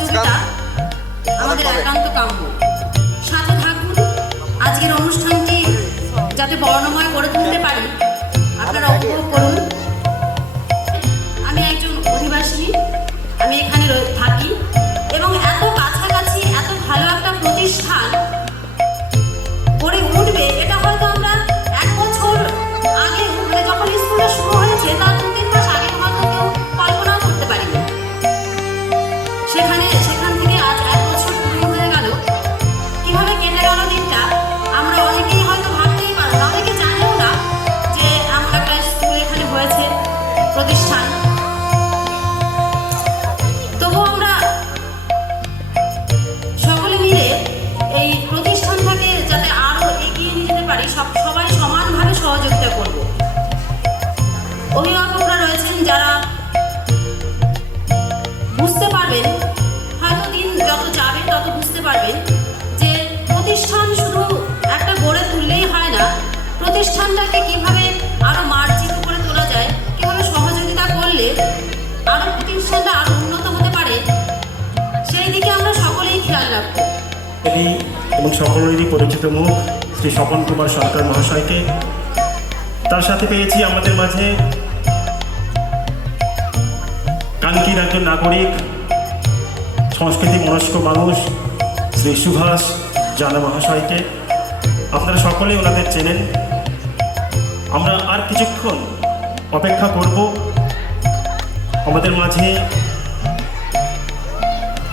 সহযোগিতা আমাদের একান্ত কাম্য। সাথে থাকুন, আজকের অনুষ্ঠানটি যাতে বর্ণময় করে তুলতে পারি আপনারা উপভোগ করুন। আমি একজন অধিবাসী, আমি এখানে থাকি এবং এত কাছাকাছি এত ভালো একটা প্রতিষ্ঠান গড়ে উঠবে এটা হয়তো আমরা 1 বছর আগে মানে যখন স্কুলটা শুরু হয়েছে তার 2-3 মাস আগে হয়তো কেউ কল্পনাও করতে পারিনি। সেখান থেকে আজ 1 বছর পুরো হয়ে গেল। কিভাবে কেটে গেল দিনটা আমরা অনেকেই হয়তো ভাবতেই পারবো না, অনেকে জানেও না যে এমন একটা স্কুল এখানে হয়েছে, প্রতিষ্ঠান। তবুও আমরা সকলে মিলে এই প্রতিষ্ঠানটাকে যাতে আরো এগিয়ে নিয়ে যেতে পারি সবাই সমানভাবে সহযোগিতা করব। অভিভাবকরা রয়েছেন যারা বুঝতে পারবেন, হয়তো দিন যত যাবে তত বুঝতে পারবেন যে প্রতিষ্ঠান শুধু একটা গড়ে তুললেই হয় না, প্রতিষ্ঠানটাকে কিভাবে আরো মার্জিত করে তোলা যায়, কিভাবে সহযোগিতা করলে আরো প্রতিষ্ঠানটা আরো উন্নত হতে পারে, সেই দিকে আমরা সকলেই খেয়াল রাখবো। এবং সকলেরই পরিচিত মুখ শ্রী স্বপন কুমার সরকার মহাশয়কে, তার সাথে পেয়েছি আমাদের মাঝে কানকির একজন নাগরিক, সংস্কৃতি মনস্ক মানুষ শ্রী সুভাষ জানা মহাশয়কে। আপনারা সকলেই ওনাদের চেনেন। আমরা আর কিছুক্ষণ অপেক্ষা করব। আমাদের মাঝে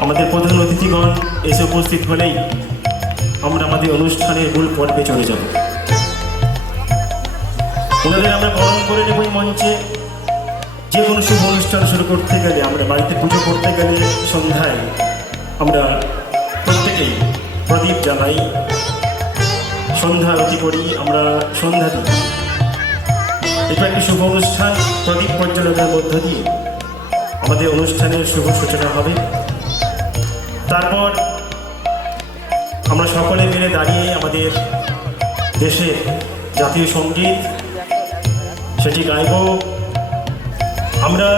আমাদের প্রধান অতিথিগণ এসে উপস্থিত হলেই আমরা আমাদের অনুষ্ঠানের মূল পর্বে চলে যাব। ওনাদের আমরা বরণ করে নেব এই মঞ্চে। যে কোনো শুভ অনুষ্ঠান শুরু করতে গেলে, আমরা বাড়িতে পুজো করতে গেলে সন্ধ্যায় আমরা প্রত্যেকেই প্রদীপ জ্বালাই, সন্ধ্যা আরতি করি, আমরা সন্ধ্যা দিই। এটা একটি শুভ অনুষ্ঠান। প্রদীপ প্রজ্বলনের মধ্য দিয়ে আমাদের অনুষ্ঠানের শুভ সূচনা হবে। তারপর আমরা সকলে মিলে দাঁড়িয়ে আমাদের দেশের জাতীয় সঙ্গীত সেটি গাইব। আমরা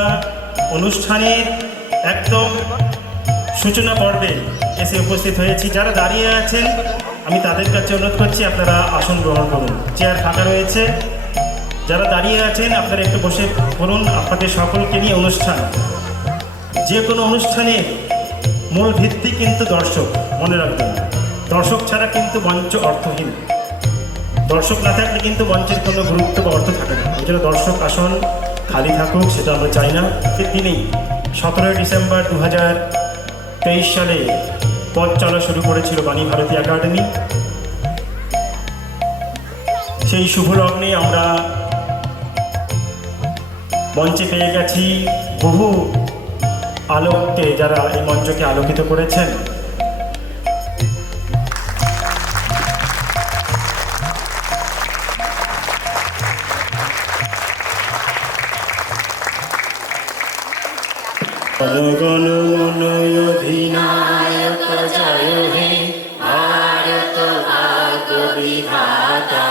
অনুষ্ঠানের একদম সূচনা পর্বে এসে উপস্থিত হয়েছি। যারা দাঁড়িয়ে আছেন আমি তাদের কাছে অনুরোধ করছি আপনারা আসন গ্রহণ করুন। চেয়ার ফাঁকা রয়েছে। যারা দাঁড়িয়ে আছেন আপনারা একটু বসে পড়ুন। আপনাদের সকলকে নিয়ে অনুষ্ঠান। যে কোনো অনুষ্ঠানের মূল ভিত্তি কিন্তু দর্শক, মনে রাখবেন। দর্শক ছাড়া কিন্তু মঞ্চ অর্থহীন। দর্শক না থাকলে কিন্তু মঞ্চের কোনো গুরুত্ব বা অর্থ থাকে না। এই জন্য দর্শক আসন খালি থাকুক, সেটা আমরা চাই না। দিনেই 17 ডিসেম্বর 2023 সালে পথ চলা শুরু করেছিল বাণী ভারতী একাডেমি। সেই শুভ লগ্নে আমরা মঞ্চে পেয়ে গেছি বহু আলোককে, যারা এই মঞ্চকে আলোকিত করেছেন। গণ মন অধিনায়ক জয় হে ভারত ভাগ্য বিধাতা,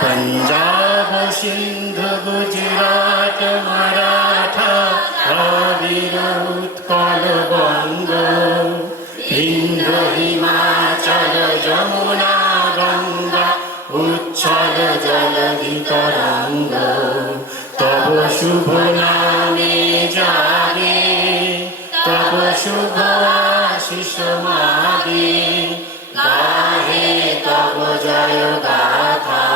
পঞ্জাব সিন্ধু গুজরাট মারাঠা দ্রাবিড় উৎকল বঙ্গ, ইন্দ্র হিমাচল যমুনা গঙ্গা উচ্ছল জলধি তরঙ্গ, তব শুভ নামে জাগে, তব শুভ আশিস মাগে, গাহে তব জয় গাথা,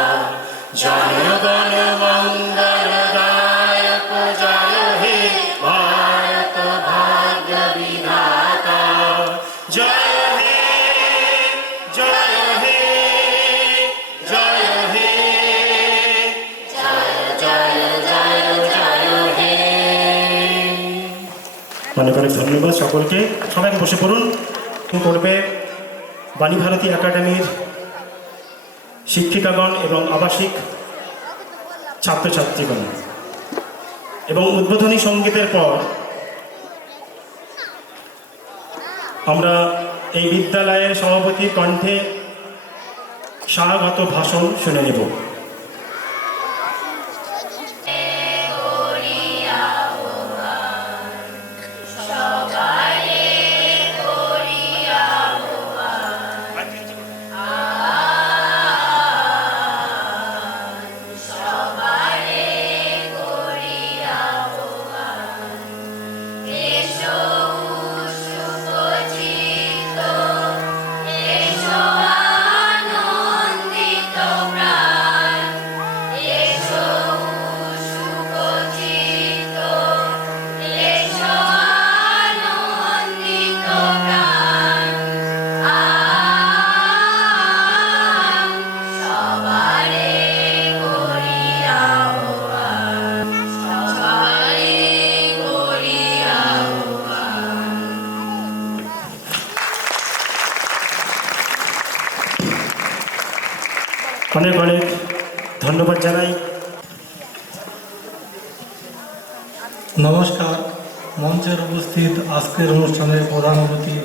জনগণ মঙ্গল দায়ক জয় হে ভারত ভাগ্য বিধাতা, জয় হে জয় হে জয় হে জয় জয় জয় জয় হে। অনেক অনেক ধন্যবাদ সকলকে। সবাইকে বসে পড়ুন। করবে বাণী ভারতী একাডেমির শিক্ষিকাগণ এবং আবাসিক ছাত্রছাত্রীগণ। এবং উদ্বোধনী সঙ্গীতের পর আমরা এই বিদ্যালয়ের সভাপতির কণ্ঠে স্বাগত ভাষণ শুনে নেব। সকালে অনেক অনেক ধন্যবাদ জানাই। নমস্কার। মঞ্চের উপস্থিত আজকের অনুষ্ঠানের প্রধান অতিথি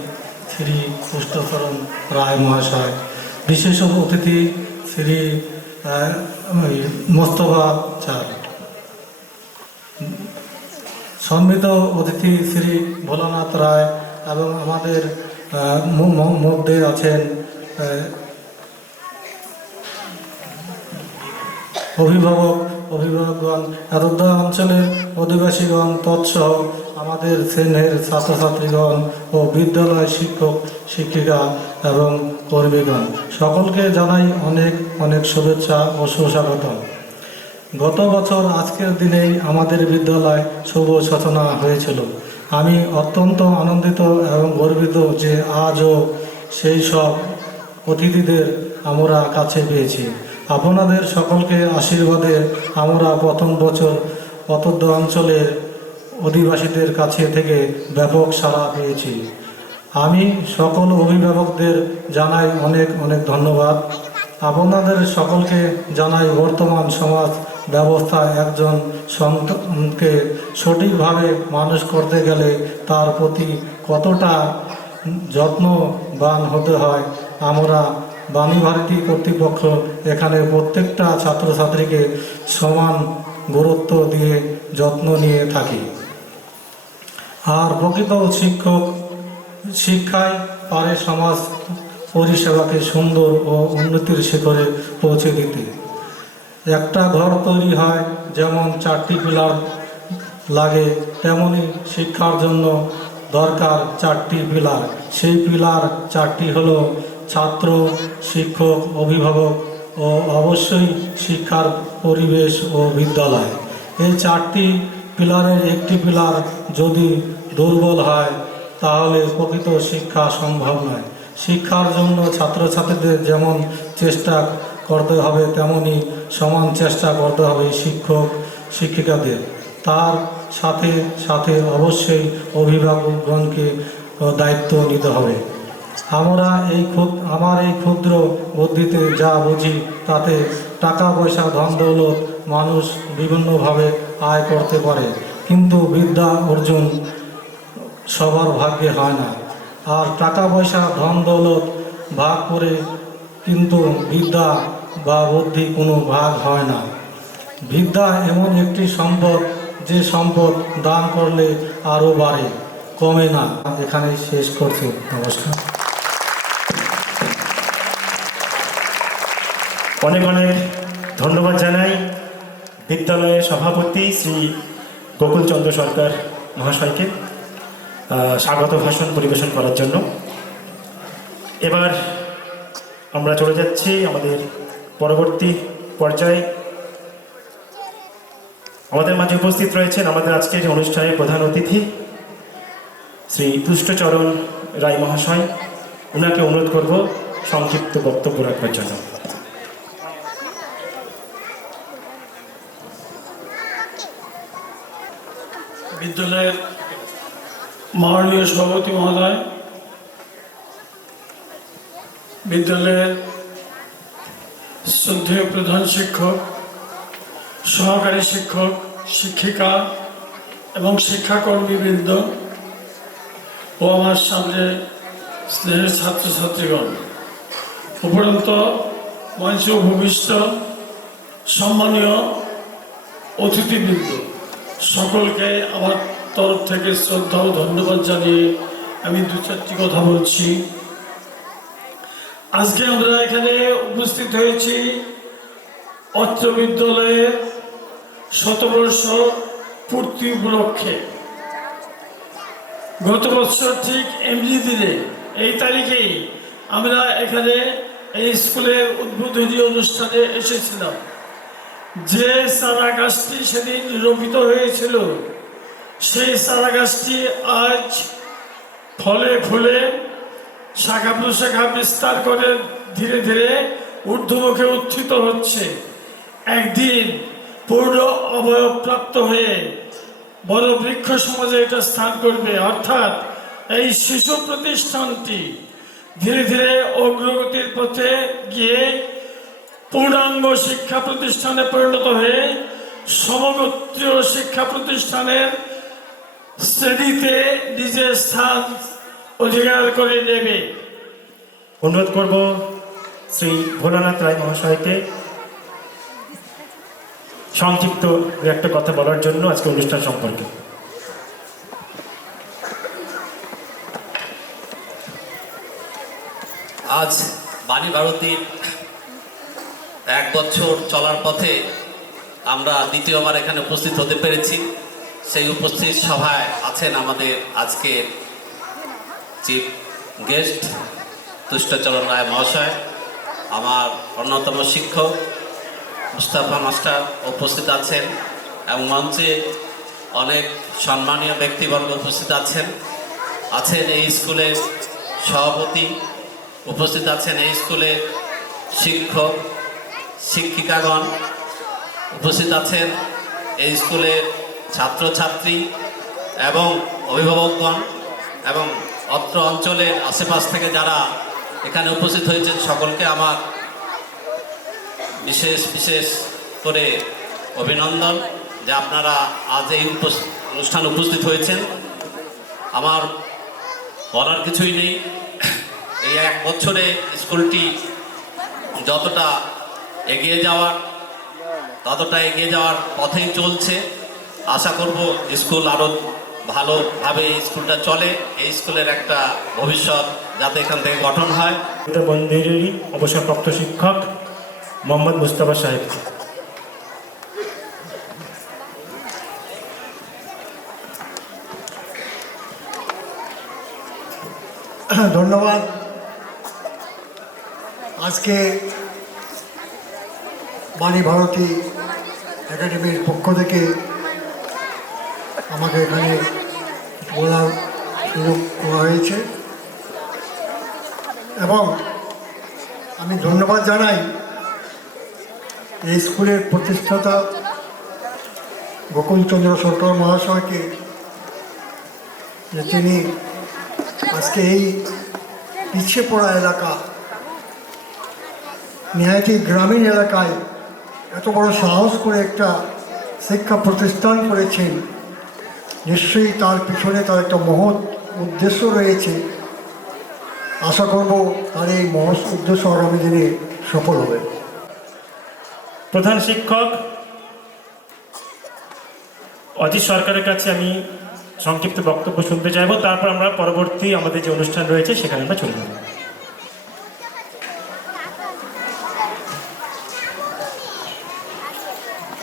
শ্রী কৃষ্ণচরণ রায় মহাশয়, বিশেষ অতিথি শ্রী মোস্তফা চার, সম্মিলিত অতিথি শ্রী ভোলানাথ রায় এবং আমাদের মধ্যে আছেন অভিভাবকগণ, এতদ্দা অঞ্চলের অধিবাসীগণ তৎসহ আমাদের শ্রেণীর ছাত্রছাত্রীগণ ও বিদ্যালয় শিক্ষক শিক্ষিকা এবং কর্মীগণ, সকলকে জানাই অনেক অনেক শুভেচ্ছা ও সুস্বাগতম। গত বছর আজকের দিনেই আমাদের বিদ্যালয় শুভ সূচনা হয়েছিল। আমি অত্যন্ত আনন্দিত এবং গর্বিত যে আজও সেই সব অতিথিদের আমরা কাছে পেয়েছি। আপনাদের সকলকে আশীর্বাদে আমরা প্রথম বছর অতদ্দ অঞ্চলের অধিবাসীদের কাছে থেকে ব্যাপক সাড়া পেয়েছি। আমি সকল অভিভাবকদের জানাই অনেক অনেক ধন্যবাদ। আপনাদের সকলকে জানাই বর্তমান সমাজ ব্যবস্থা একজন সন্তানকে সঠিকভাবে মানুষ করতে গেলে তার প্রতি কতটা যত্নবান হতে হয়। আমরা বাণীভারতী কর্তৃপক্ষ এখানে প্রত্যেকটা ছাত্রছাত্রীকে সমান গুরুত্ব দিয়ে যত্ন নিয়ে থাকি। আর প্রকৃত শিক্ষক শিক্ষায় পারে সমাজ পরিষেবাকে সুন্দর ও উন্নতির শিখরে পৌঁছে দিতে। একটা ঘর তৈরি হয় যেমন 4টি পিলার লাগে, তেমনি শিক্ষার জন্য দরকার 4টি পিলার। সেই পিলার 4টি হলো ছাত্র, শিক্ষক, অভিভাবক ও অবশ্যই শিক্ষার পরিবেশ ও বিদ্যালয়। এই 4টি পিলারের একটি পিলার যদি দুর্বল হয় তাহলে প্রকৃত শিক্ষা সম্ভব নয়। শিক্ষার জন্য ছাত্রছাত্রীদের যেমন চেষ্টা করতে হবে তেমনি সমান চেষ্টা করতে হবে শিক্ষক শিক্ষিকাদের। তার সাথে সাথে অবশ্যই অভিভাবকগণকে দায়িত্ব নিতে হবে। আমার এই ক্ষুদ্র বুদ্ধিতে যা বুঝি তাতে টাকা পয়সা ধন দৌলত মানুষ বিভিন্নভাবে আয় করতে পারে, কিন্তু বিদ্যা অর্জন সবার ভাগ্যে হয় না। আর টাকা পয়সা ধন দৌলত ভাগ করে কিন্তু বিদ্যা বা বুদ্ধি কোনো ভাগ হয় না। বিদ্যা এমন একটি সম্পদ যে সম্পদ দান করলে আরও বাড়ে, কমে না। এখানেই শেষ করছি। নমস্কার। অনেক অনেক ধন্যবাদ জানাই বিদ্যালয়ের সভাপতি শ্রী গোকুলচন্দ্র সরকার মহাশয়কে স্বাগত ভাষণ পরিবেশন করার জন্য। এবার আমরা চলে যাচ্ছি আমাদের পরবর্তী পর্যায়ে। আমাদের মাঝে উপস্থিত রয়েছেন আমাদের আজকের অনুষ্ঠানের প্রধান অতিথি শ্রী তুষ্টচরণ রায় মহাশয়। ওনাকে অনুরোধ করব সংক্ষিপ্ত বক্তব্য রাখবার জন্য। বিদ্যালয়ের মাননীয় সভাপতি মহোদয়, বিদ্যালয়ের শ্রদ্ধেয় প্রধান শিক্ষক, সহকারী শিক্ষক, শিক্ষিকা এবং শিক্ষাকর্মীবৃন্দ ও আমার সামনে স্নেহের ছাত্রছাত্রীগণ, উপরন্ত মঞ্চে উপবিষ্ট সম্মানীয় অতিথিবৃন্দ, সকলকে আমার তরফ থেকে শ্রদ্ধা ও ধন্যবাদ জানিয়ে আমি 2-4টি কথা বলছি। আজকে আমরা এখানে উপস্থিত হয়েছি অত্র বিদ্যালয়ের শতবর্ষ পূর্তি উপলক্ষে। গত বছর ঠিক এমনি দিনে এই তারিখেই আমরা এখানে এই স্কুলের উদ্বোধনী অনুষ্ঠানে এসেছিলাম। যে চারা গাছটি সেদিন রোপিত হয়েছিল সেই চারা গাছটি আজ ফলে ফুলে শাখা প্রশাখা বিস্তার করে ধীরে ধীরে ঊর্ধ্বমুখে উত্থিত হচ্ছে। একদিন পূর্ণ অবয়বপ্রাপ্ত হয়ে বড় বৃক্ষ সমাজে এটা স্থান করবে। অর্থাৎ এই শিশু প্রতিষ্ঠানটি ধীরে ধীরে অগ্রগতির পথে গিয়ে পূর্ণাঙ্গ শিক্ষা প্রতিষ্ঠানে পরিণত হয়ে সমগোত্রীয় শিক্ষা প্রতিষ্ঠানের শ্রেণীতে নিজের স্থান অধিকার করে নেবে। অনুরোধ করব শ্রী ভোলানাথ রায় মহাশয়কে সংক্ষিপ্ত একটা কথা বলার জন্য আজকে অনুষ্ঠান সম্পর্কে। আজ বাণী ভারতীর 1 বছর চলার পথে আমরা দ্বিতীয়বার এখানে উপস্থিত হতে পেরেছি। সেই উপস্থিত সভায় আছেন আমাদের আজকের চিফ গেস্ট তুষ্টচরণ রায় মহাশয়, আমার অন্যতম শিক্ষক মুস্তাফা মাস্টার উপস্থিত আছেন, এবং মঞ্চে অনেক সম্মানীয় ব্যক্তিবর্গ উপস্থিত আছেন। এই স্কুলের সভাপতি উপস্থিত আছেন, এই স্কুলের শিক্ষক শিক্ষিকাগণ উপস্থিত আছেন, এই স্কুলের ছাত্রছাত্রী এবং অভিভাবকগণ এবং অত্র অঞ্চলের আশেপাশ থেকে যারা এখানে উপস্থিত হয়েছেন সকলকে আমার বিশেষ করে অভিনন্দন যে আপনারা আজ এই অনুষ্ঠানে উপস্থিত হয়েছেন। আমার বলার কিছুই নেই। এই 1 বছরে স্কুলটি যতটা এগিয়ে যাওয়ার পথেই চলছে। আশা করব স্কুল আরও ভালোভাবে এই স্কুলটা চলে, এই স্কুলের একটা ভবিষ্যৎ যাতে এখান থেকে গঠন হয়। এটা মন্দিরেরই অবসরপ্রাপ্ত শিক্ষক মোহাম্মদ মুস্তাফা সাহেব। ধন্যবাদ। আজকে বাণী ভারতী একাডেমির পক্ষ থেকে আমাকে এখানে বলার সুযোগ করা হয়েছে এবং আমি ধন্যবাদ জানাই এই স্কুলের প্রতিষ্ঠাতা গোকুলচন্দ্র সরকার মহাশয়কে যে তিনি আজকে এই পিছিয়ে পড়া এলাকা নিহায়তি গ্রামীণ এলাকায় এত বড় সাহস করে একটা শিক্ষা প্রতিষ্ঠান করেছেন। নিশ্চয়ই তার পিছনে তার একটা মহৎ উদ্দেশ্য রয়েছে। আশা করব তার এই মহৎ উদ্দেশ্য আগামী দিনে সফল হবে। প্রধান শিক্ষক অজিত সরকারের কাছে আমি সংক্ষিপ্ত বক্তব্য শুনতে চাইব, তারপর আমরা পরবর্তী আমাদের যে অনুষ্ঠান রয়েছে সেখানে আমরা চলে যাব।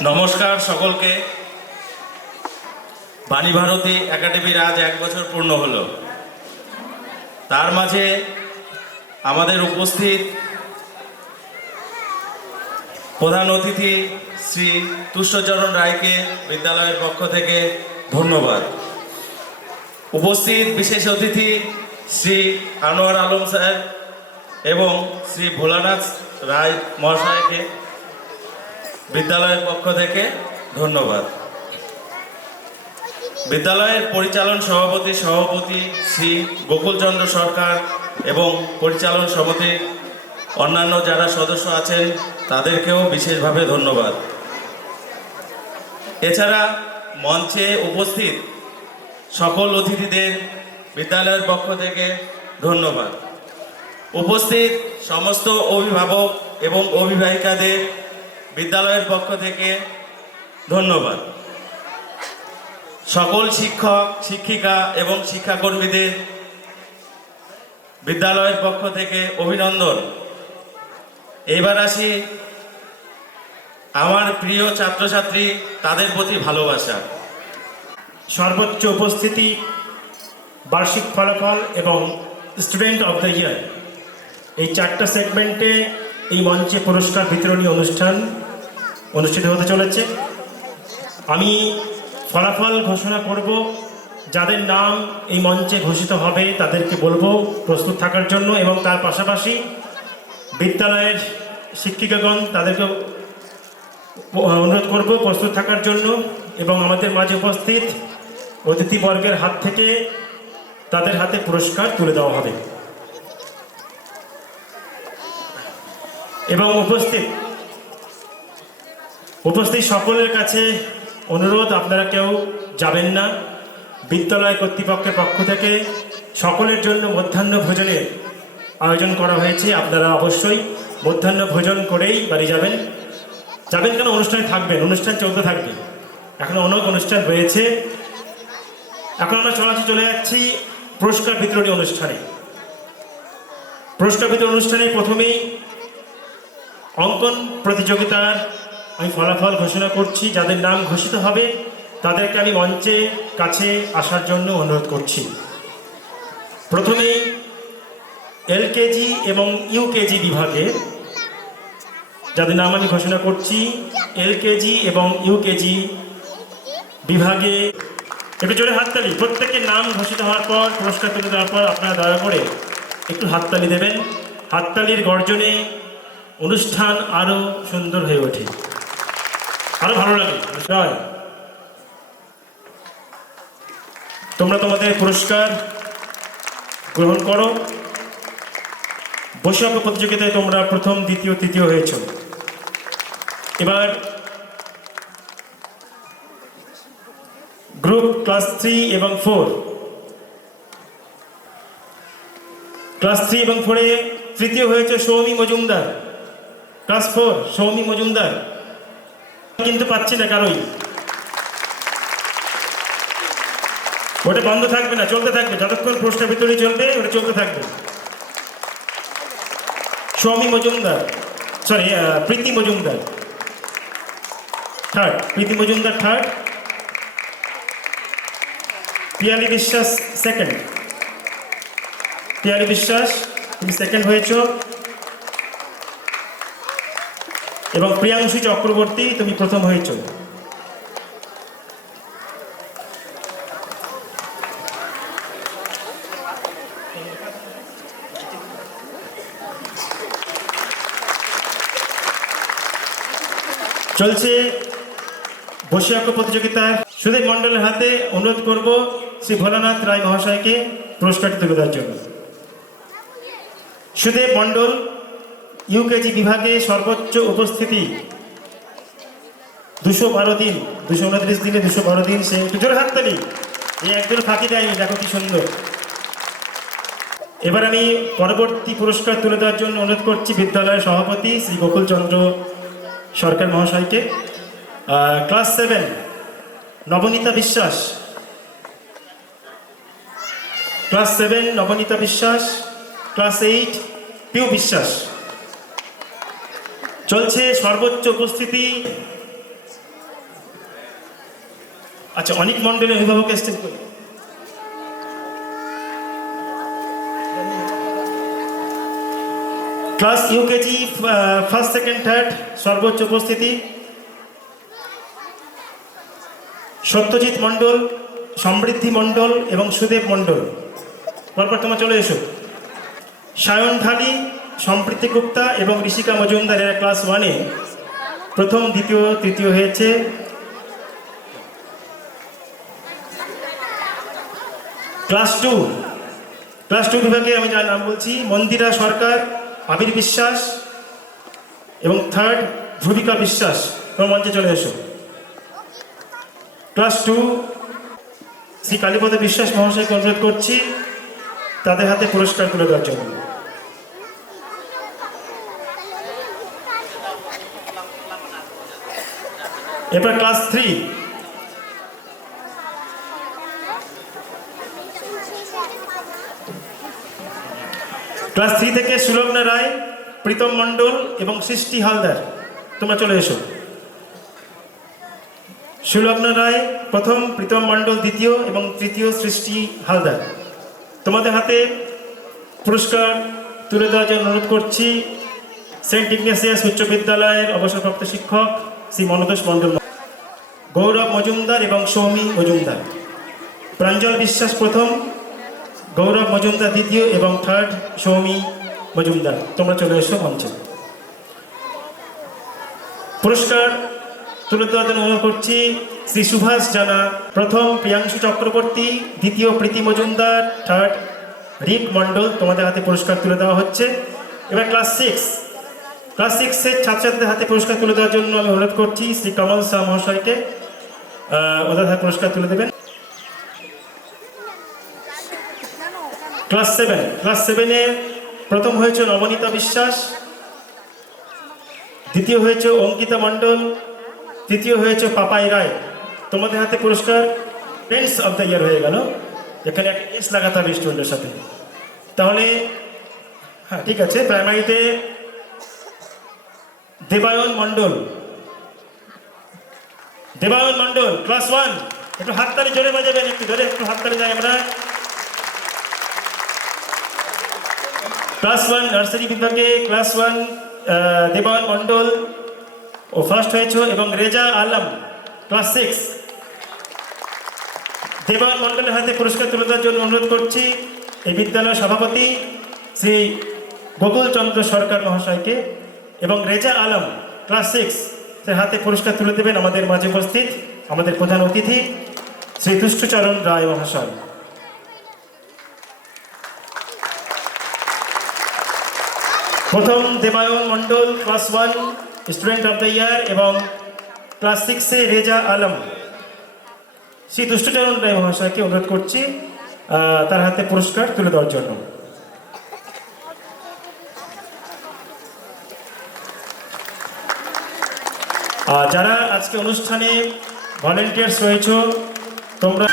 নমস্কার সকলকে। বাণী ভারতী একাডেমির আজ 1 বছর পূর্ণ হলো। তার মাঝে আমাদের উপস্থিত প্রধান অতিথি শ্রী তুষ্টচরণ রায়কে বিদ্যালয়ের পক্ষ থেকে ধন্যবাদ। উপস্থিত বিশেষ অতিথি শ্রী আনোয়ার আলম স্যার এবং শ্রী ভোলানাথ রায় মহাশয়কে বিদ্যালয়ের পক্ষ থেকে ধন্যবাদ। বিদ্যালয়ের পরিচালন সভাপতি শ্রী গোকুলচন্দ্র সরকার এবং পরিচালন সমিতির অন্যান্য যারা সদস্য আছেন তাদেরকেও বিশেষভাবে ধন্যবাদ। এছাড়া মঞ্চে উপস্থিত সকল অতিথিদের বিদ্যালয়ের পক্ষ থেকে ধন্যবাদ। উপস্থিত সমস্ত অভিভাবক এবং অভিভাবিকাদের বিদ্যালয়ের পক্ষ থেকে ধন্যবাদ। সকল শিক্ষক শিক্ষিকা এবং শিক্ষাকর্মীদের বিদ্যালয়ের পক্ষ থেকে অভিনন্দন। এবার আসি আমার প্রিয় ছাত্রছাত্রী, তাদের প্রতি ভালোবাসা। সর্বোচ্চ উপস্থিতি, বার্ষিক ফলাফল এবং স্টুডেন্ট অফ দ্য ইয়ার, এই 4টা সেগমেন্টে এই মঞ্চে পুরস্কার বিতরণী অনুষ্ঠান অনুষ্ঠিত হতে চলেছে। আমি ফলাফল ঘোষণা করব। যাদের নাম এই মঞ্চে ঘোষিত হবে তাদেরকে বলবো প্রস্তুত থাকার জন্য, এবং তার পাশাপাশি বিদ্যালয়ের শিক্ষিকাগণ তাদেরকে অনুরোধ করব প্রস্তুত থাকার জন্য, এবং আমাদের মাঝে উপস্থিত অতিথিবর্গের হাত থেকে তাদের হাতে পুরস্কার তুলে দেওয়া হবে। এবং উপস্থিত উপস্থিত সকলের কাছে অনুরোধ, আপনারা কেউ যাবেন না। বিদ্যালয় কর্তৃপক্ষের পক্ষ থেকে সকলের জন্য মধ্যাহ্ন ভোজনের আয়োজন করা হয়েছে। আপনারা অবশ্যই মধ্যাহ্ন ভোজন করেই বাড়ি যাবেন। যাবেন কেন? অনুষ্ঠানে থাকবেন, অনুষ্ঠান চলতে থাকবে। এখন অনেক অনুষ্ঠান রয়েছে। এখন আমরা চলে যাচ্ছি পুরস্কার বিতরণী অনুষ্ঠানে। পুরস্কার বিতরণ অনুষ্ঠানে প্রথমেই অঙ্কন প্রতিযোগিতার আমি ফলাফল ঘোষণা করছি। যাদের নাম ঘোষিত হবে তাদেরকে আমি মঞ্চে কাছে আসার জন্য অনুরোধ করছি। প্রথমেই এলকেজি এবং ইউকেজি বিভাগে যাদের নাম আমি ঘোষণা করছি, এলকেজি এবং ইউকেজি বিভাগে একটু জোরে হাততালি। প্রত্যেকের নাম ঘোষিত হওয়ার পর, পুরস্কার তুলে দেওয়ার পর আপনারা দয়া করে একটু হাততালি দেবেন। হাততালির গর্জনে অনুষ্ঠান আরো সুন্দর হয়ে ওঠে, আরো ভালো লাগে। তোমরা তোমাদের পুরস্কার গ্রহণ করো। বৈশাখ প্রতিযোগিতায় তোমরা প্রথম, দ্বিতীয়, তৃতীয় হয়েছ। এবার গ্রুপ ক্লাস 3 এবং 4, ক্লাস 3 এবং 4-এ তৃতীয় হয়েছে সৌমি মজুমদার। ক্লাস 4 সৌমি মজুমদার, কিন্তু পাচ্ছি না কারোই। ওটা বন্ধ থাকবে না, চলতে থাকবে যতক্ষণ পুরস্কার বিতরণী চলবে, ওটা চলতে থাকবে। সৌমি মজুমদার, সরি প্রীতি মজুমদার থার্ড, প্রীতি মজুমদার থার্ড, পিয়ালি বিশ্বাস সেকেন্ড। পিয়ালি বিশ্বাস তুমি সেকেন্ড হয়েছ, এবং প্রিয়াংশু চক্রবর্তী তুমি প্রথম হয়েছ। চলছে বৈশাখ প্রতিযোগিতায় সুদেব মণ্ডলের হাতে অনুরোধ করব শ্রী ভোলানাথ রায় মহাশয়কে পুরস্কারটি তুলে দেওয়ার জন্য। সুদেব মণ্ডল ইউকেজি বিভাগে সর্বোচ্চ উপস্থিতি 212 দিন, 229 দিনে 212 দিন। সে একটু জোরে হাততালি, এই একজন ফাঁকি দেয়নি, দেখো কি সুন্দর। এবার আমি পরবর্তী পুরস্কার তুলে দেওয়ার জন্য অনুরোধ করছি বিদ্যালয়ের সভাপতি শ্রী গোকুল চন্দ্র সরকার মহাশয়কে। ক্লাস 7 নবনীতা বিশ্বাস, ক্লাস 7 নবনীতা বিশ্বাস, ক্লাস 8 পিউ বিশ্বাস। চলছে সর্বোচ্চ উপস্থিতি। আচ্ছা, অনেক মণ্ডলের অভিভাবক এসছেন। Class UKG first, second, third সর্বোচ্চ উপস্থিতি সত্যজিৎ মণ্ডল, সমৃদ্ধি মণ্ডল এবং সুদেব মণ্ডল। পরপর তোমরা চলে এসো। সায়ন ঢালি, সম্প্রীতি গুপ্তা এবং ঋষিকা মজুমদার এরা ক্লাস 1-এ প্রথম, দ্বিতীয়, তৃতীয় হয়েছে। ক্লাস 2 বিভাগে আমি যার নাম বলছি, মন্দিরা সরকার, আবির বিশ্বাস এবং থার্ড ধ্রুবিকা বিশ্বাস। তোমার মঞ্চে চলে এসো। ক্লাস 2 শ্রী কালীপদ বিশ্বাস মহাশয়কে অনুরোধ করছি তাদের হাতে পুরস্কার তুলে দেওয়ার জন্য। এরপর ক্লাস 3 ক্লাস 3 থেকে সুলগ্না রায়, প্রীতম মণ্ডল এবং সৃষ্টি হালদার। তোমরা চলে এসো। সুলগ্না রায় প্রথম, প্রীতম মণ্ডল দ্বিতীয় এবং তৃতীয় সৃষ্টি হালদার। তোমাদের হাতে পুরস্কার তুলে দেওয়ার জন্য অনুরোধ করছি সেন্ট ইগনেসিয়াস উচ্চ বিদ্যালয়ের অবসরপ্রাপ্ত শিক্ষক শ্রী মনোদোষ মণ্ডল, গৌরব মজুমদার এবং সৌমি মজুমদার। প্রাঞ্জল বিশ্বাস প্রথম, গৌরব মজুমদার দ্বিতীয় এবং থার্ড সৌমি মজুমদার। তোমরা চলে এসো মঞ্চে। পুরস্কার তুলে দেওয়ার জন্য অনুরোধ করছি শ্রী সুভাষ জানা প্রথম, প্রিয়াংশু চক্রবর্তী দ্বিতীয়, প্রীতি মজুমদার থার্ড, রিক মণ্ডল। তোমাদের হাতে পুরস্কার তুলে দেওয়া হচ্ছে। এবার ক্লাস 6 ক্লাস 6 এর ছাত্রছাত্রীদের হাতে পুরস্কার তুলে দেওয়ার জন্য আমি অনুরোধ করছি শ্রী কমল শাহ মহাশয়কে ওদের হাতে পুরস্কার তুলে দেবেন। ক্লাস 7-এ প্রথম হয়েছে নবনীতা বিশ্বাস, দ্বিতীয় হয়েছে অঙ্কিতা মণ্ডল, তৃতীয় হয়েছে পাপাই রায়। তোমাদের হাতে পুরস্কার ফ্রেন্ডস অফ দ্য ইয়ার হয়ে গেল, এখানে একটা এস লাগাতে হবে স্টুডেন্টের সাথে। তাহলে হ্যাঁ ঠিক আছে। প্রাইমারিতে দেবায়ন মণ্ডল ক্লাস 1, একটু হাততালি জোরে বাজাবেন, একটু জোরে একটু হাততালি যাই আমরা। ক্লাস 1 নার্সারি বিভাগে ক্লাস 1 দেবায়ন মণ্ডল ও ফার্স্ট হয়েছে, এবং রেজা আলম ক্লাস 6। দেবায়ন মণ্ডলের হাতে পুরস্কার তুলে দেওয়ার জন্য অনুরোধ করছি এই বিদ্যালয়ের সভাপতি শ্রী গোকুল চন্দ্র সরকার মহাশয়কে, এবং রেজা আলম ক্লাস 6 এর হাতে পুরস্কার তুলে দেবেন আমাদের মাঝে উপস্থিত আমাদের প্রধান অতিথি শ্রী তুষ্টচরণ রায় মহাশয়। প্রথম Debayan Mondal class 1 student of the year, এবং ক্লাস 6-এ রেজা আলম। শ্রী তুষ্টচরণ রায় মহাশয়কে অনুরোধ করছি তার হাতে পুরস্কার তুলে দেওয়ার জন্য। যারা আজকে অনুষ্ঠানে ভলেন্টিয়ার্স রয়েছে তোমরা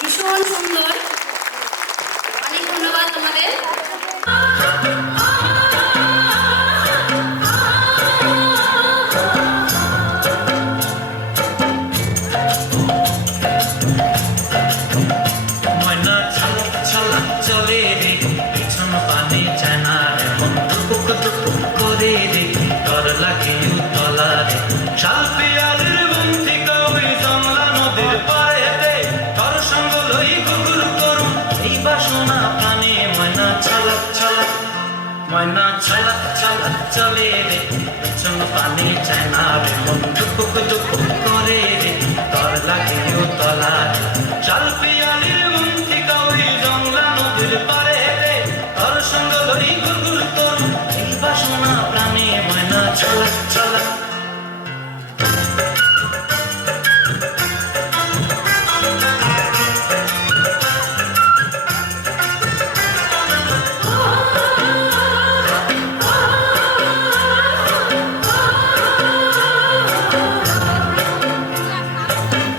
ভীষণ সুন্দর, অনেক ধন্যবাদ তোমাদের। ময়না ছলক ছলক চলে রে, পিছন পানে জানা রে, মন টুকুক টুকুক করে রে, ডর লাগে উতলা রে। শাল পিয়ালের বন্ধি কবে জংলা নদীর পাড়েতে, তোর সঙ্গ লই গুগুর করুম এই বাসনা প্রাণে। ময়না ছলক ছলক চলে রে, পিছন পানে জানা রে, মন টুকুক টুকুক করে রে, ডর লাগে উতলা রে। শাল পিয়ালের বন্ধি কবে জংলা নদীর পাড়েতে, তোর সঙ্গ লই গুগুর করুম এই বাসনা প্রাণে। ময়না ছলক ছলক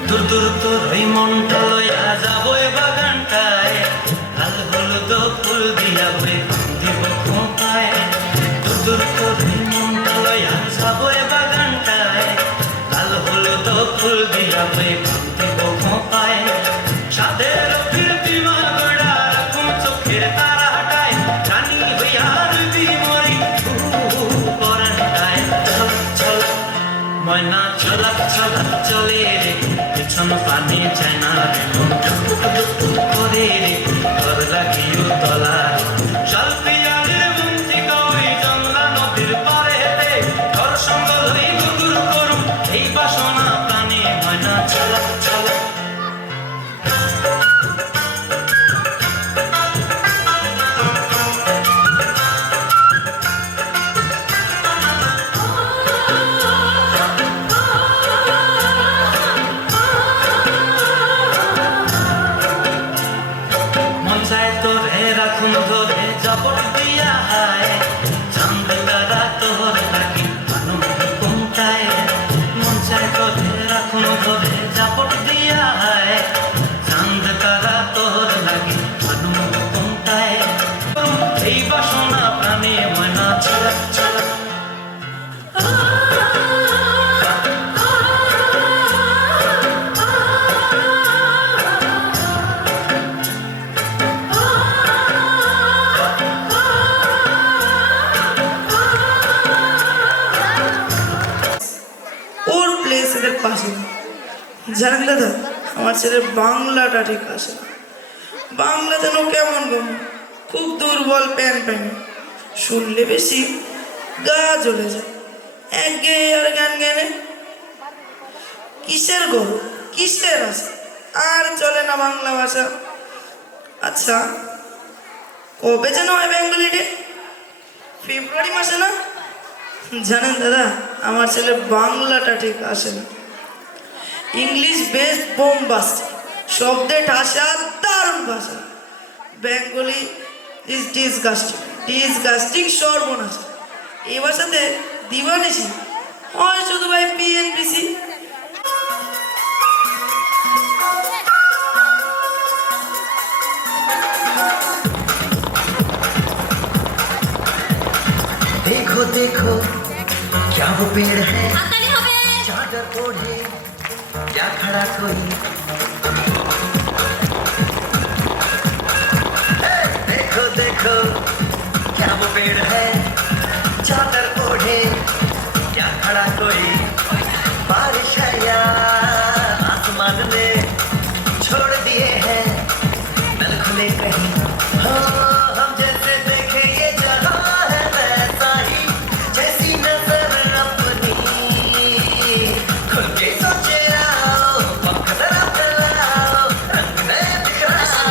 দূর দূর তোর এই মনটা লইয়া যাব হয়ে ভাবতে পায় সাদের বিমান গড়া রাখুন চোখের তারা হাটায় রানী হইয়ার বিমরি পরান্ডায় ছলক ছলক ময়না ছলক ছলক চলে রে পিছন পানি যায় না রে মন টুক টুক করে রে ঘর লাগিও তলায় শালপিয়ালের বন্তি কই জংলা নদীর পারে হেঁটে ঘর সঙ্গ লই গুগুর করুম এই বাসনা প্রাণে ময়না ছলক ছলক রাখুন ধরে জবর দিয়া হায় চাঁদ তারা তোর লাগি অনুমতি কোনটায় মন চায় তোরে রাখুন ধরে জবর দিয়া হায় চাঁদ তারা তোর লাগি অনুমতি কোনটায় এই বাসনা প্রাণে ময়না ছলক ছলক ওর প্লেস এদের পাশে না। জানেন দাদা, আমার ছেলের বাংলাটা ঠিক আসে না। বাংলা যেন কেমন গো, খুব দুর্বল প্যান প্যান, শুনলে বেশি গা জ্বলে যায়, এক গেয়ে আর গান গেনে কিসের গো, কিসের আসে, আর চলে না বাংলা ভাষা। আচ্ছা, কবে যেন হয় বেঙ্গলি ডে? ফেব্রুয়ারি মাসে না? জানেন দাদা, আমার ছেলে বাংলাটা ঠিক আসে না। ইংলিশ বেশ বোমবাস্টিক, শব্দে ঠাসা, দারুণ ভাষা। বেঙ্গলি ইজ ডিসগাস্টিং, ডিসগাস্টিং সর্বনাশ। এই ভাষাতে দিবানিসি হয় শুধু ভাই পিএনপিসি। देखो देखो क्या वो पेड़ है चादर ओढ़े क्या खड़ा कोई देखो देखो क्या वो पेड़ है चादर ओढ़े क्या खड़ा कोई बारिश है या आसमान ने छोड़ दिए हैं नल खुले कहीं हो हम जैसे देखे ये जहां है वैसा ही जैसी नजर अपनी खुल के सोचे आओ पंख जरा फैलाओ रंग नए बिखराओ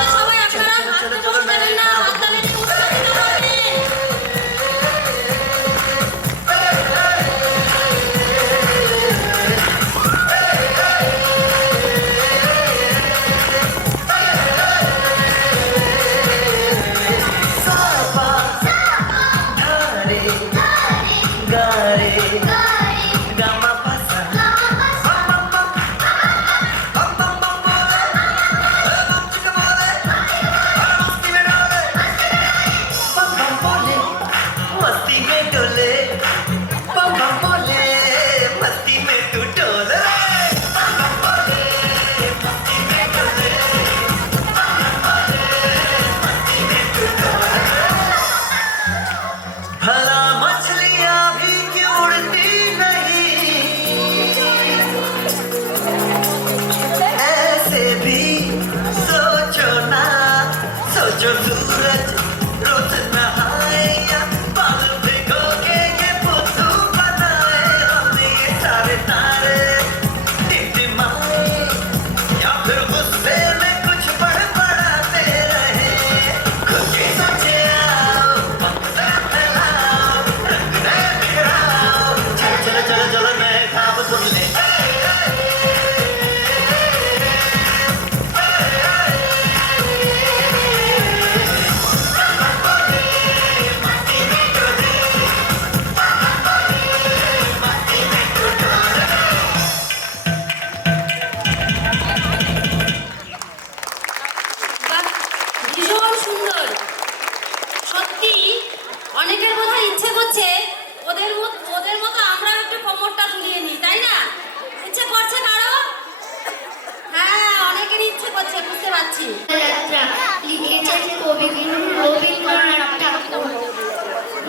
পাচ্ছি। যাত্রা লিখেছেন কবিগুরু রবীন্দ্রনাথ ঠাকুর।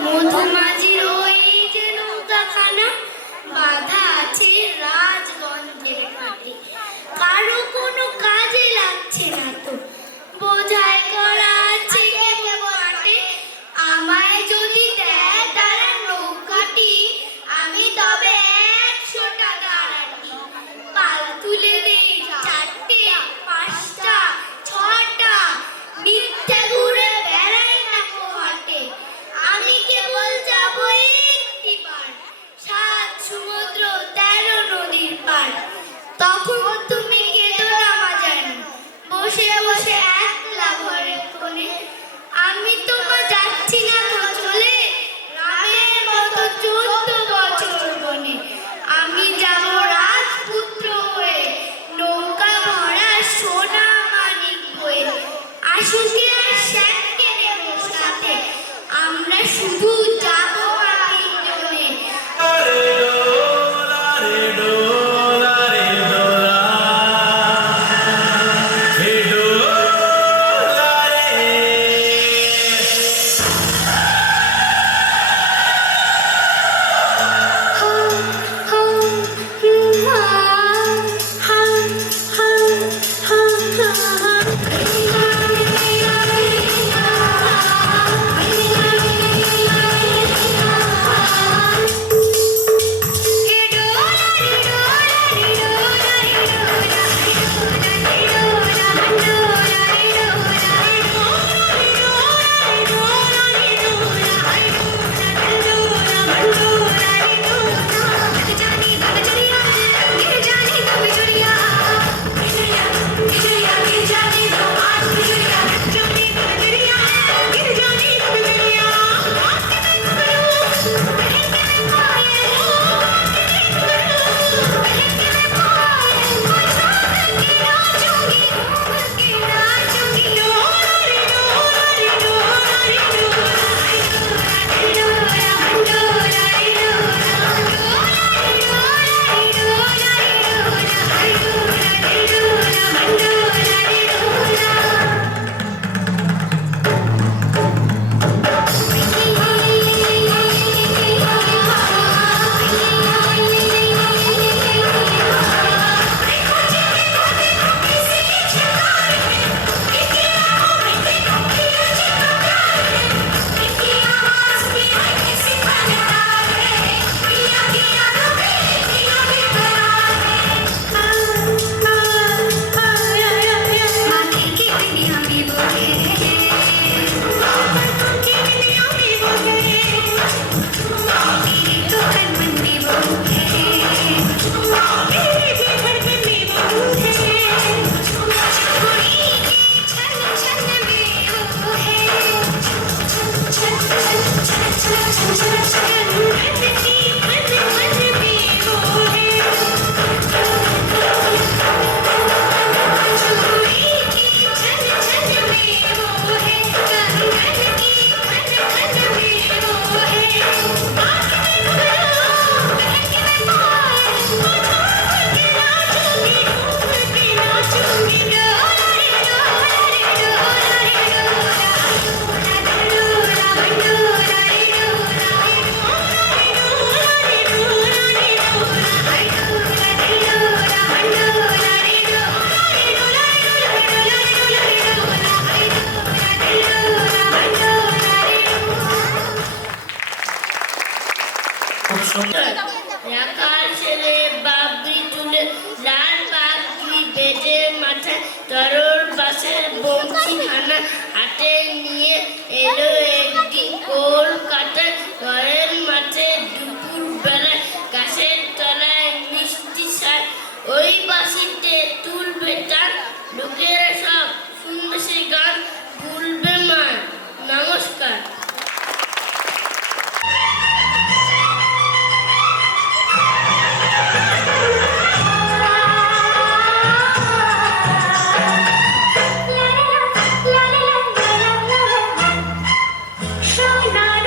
মধুমাঝির ওই যে নৌকাখানা বাধা আছে রাজগঞ্জের ঘাটে, কারো কোনো কাজে লাগছে না তো, বোঝাই করা আছে ঘাটে। আমায় যদি দেয় তারা নৌকাটি, আমি তবে 100 টাকা রাখি। পাল তুলে দেই 4টে 5টা 6টা, মিথ্যে ঘুরে বেড়াই না হাটে। আমি কেবল যাব একটি বার, 7 সমুদ্র 13 নদীর পার। তখন তুমি কেঁদো না মাজান, বসে বসে একলা ঘরের কোণে। আমি তোমার যাচ্ছি না তো চলে, রামের মতো 14 বছর বনে। আমি যাব রাজপুত্র হয়ে, নৌকা ভরা সোনা মানিক বয়ে। আসুকে আর শ্যামকে নেব সাথে, আমরা শুধু যাব তিনজনে। রাখাল ছেলে বাবরি চুলে লাল পাগড়ি বেজে মাথায় তরল বাসের বংশী খানা হাতে নিয়ে এলো একদিন কলকাতায়। ঘরের মাঠে দুপুর বেলায় গাছের তলায় মিষ্টি সার, ওই বাসিতে তুলবে টান। লোকেরা সব শুনবে সে গান, ভুলবে মান। নমস্কার। সোনার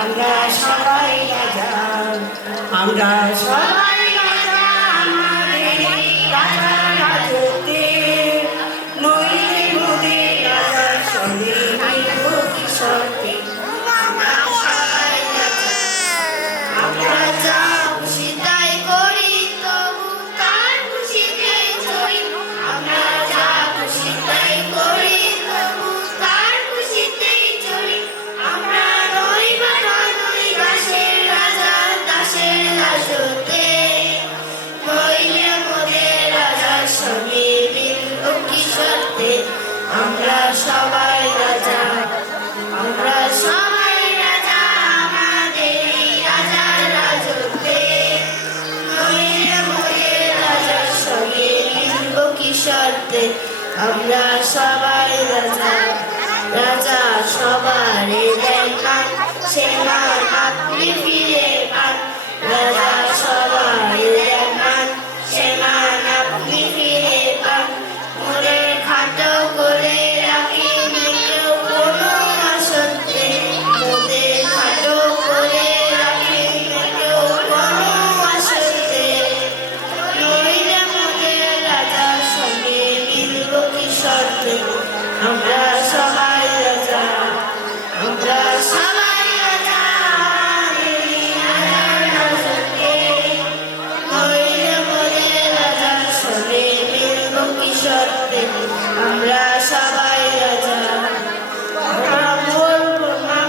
আমরা সবাই রাজা, আমরা সবাই রাজা, আমাদের রাজা রাজত্বে নইলে মোদের রাজার সঙ্গে মিলব কি শর্তে। আমরা সবাই রাজা, আমরা যা খুশি তাই করি, তবু তার খুশিতেই চলি। আমরা যা খুশি তাই করি, তবু তার খুশিতেই চলি। আমরা নই বা নই দাসের রাজা, দাসের রাজত্বে নইলে মোদের রাজার সঙ্গে মিলব কি শর্তে। আমরা সবাই রাজা, আমরা সবাই রাজা, আমাদের রাজার রাজত্বে নইলে মোদের রাজার সঙ্গে মিলব কি শর্তে। আমরা সবাই রাজা, রাজা সবারে দেন মান, সে মান আপনি ফিরে পান। রাজা সবাই দেন মান, সে মান আপনি ফিরে পান। মোরে খাটো করে রাখি কেউ কোনো আসতে, মোদের খাটো করে রাখি কেউ কোনো আসতে নইলে মোদের রাজার সঙ্গে মিলব কি শর্তে। আমরা সবাই রাজা, আমরা সবাই রাজা, রাজার রাজত্বে নইলে মোদের রাজার সঙ্গে মিলব কি শর্তে। আমরা সবাই রাজা, আমরা বলবো না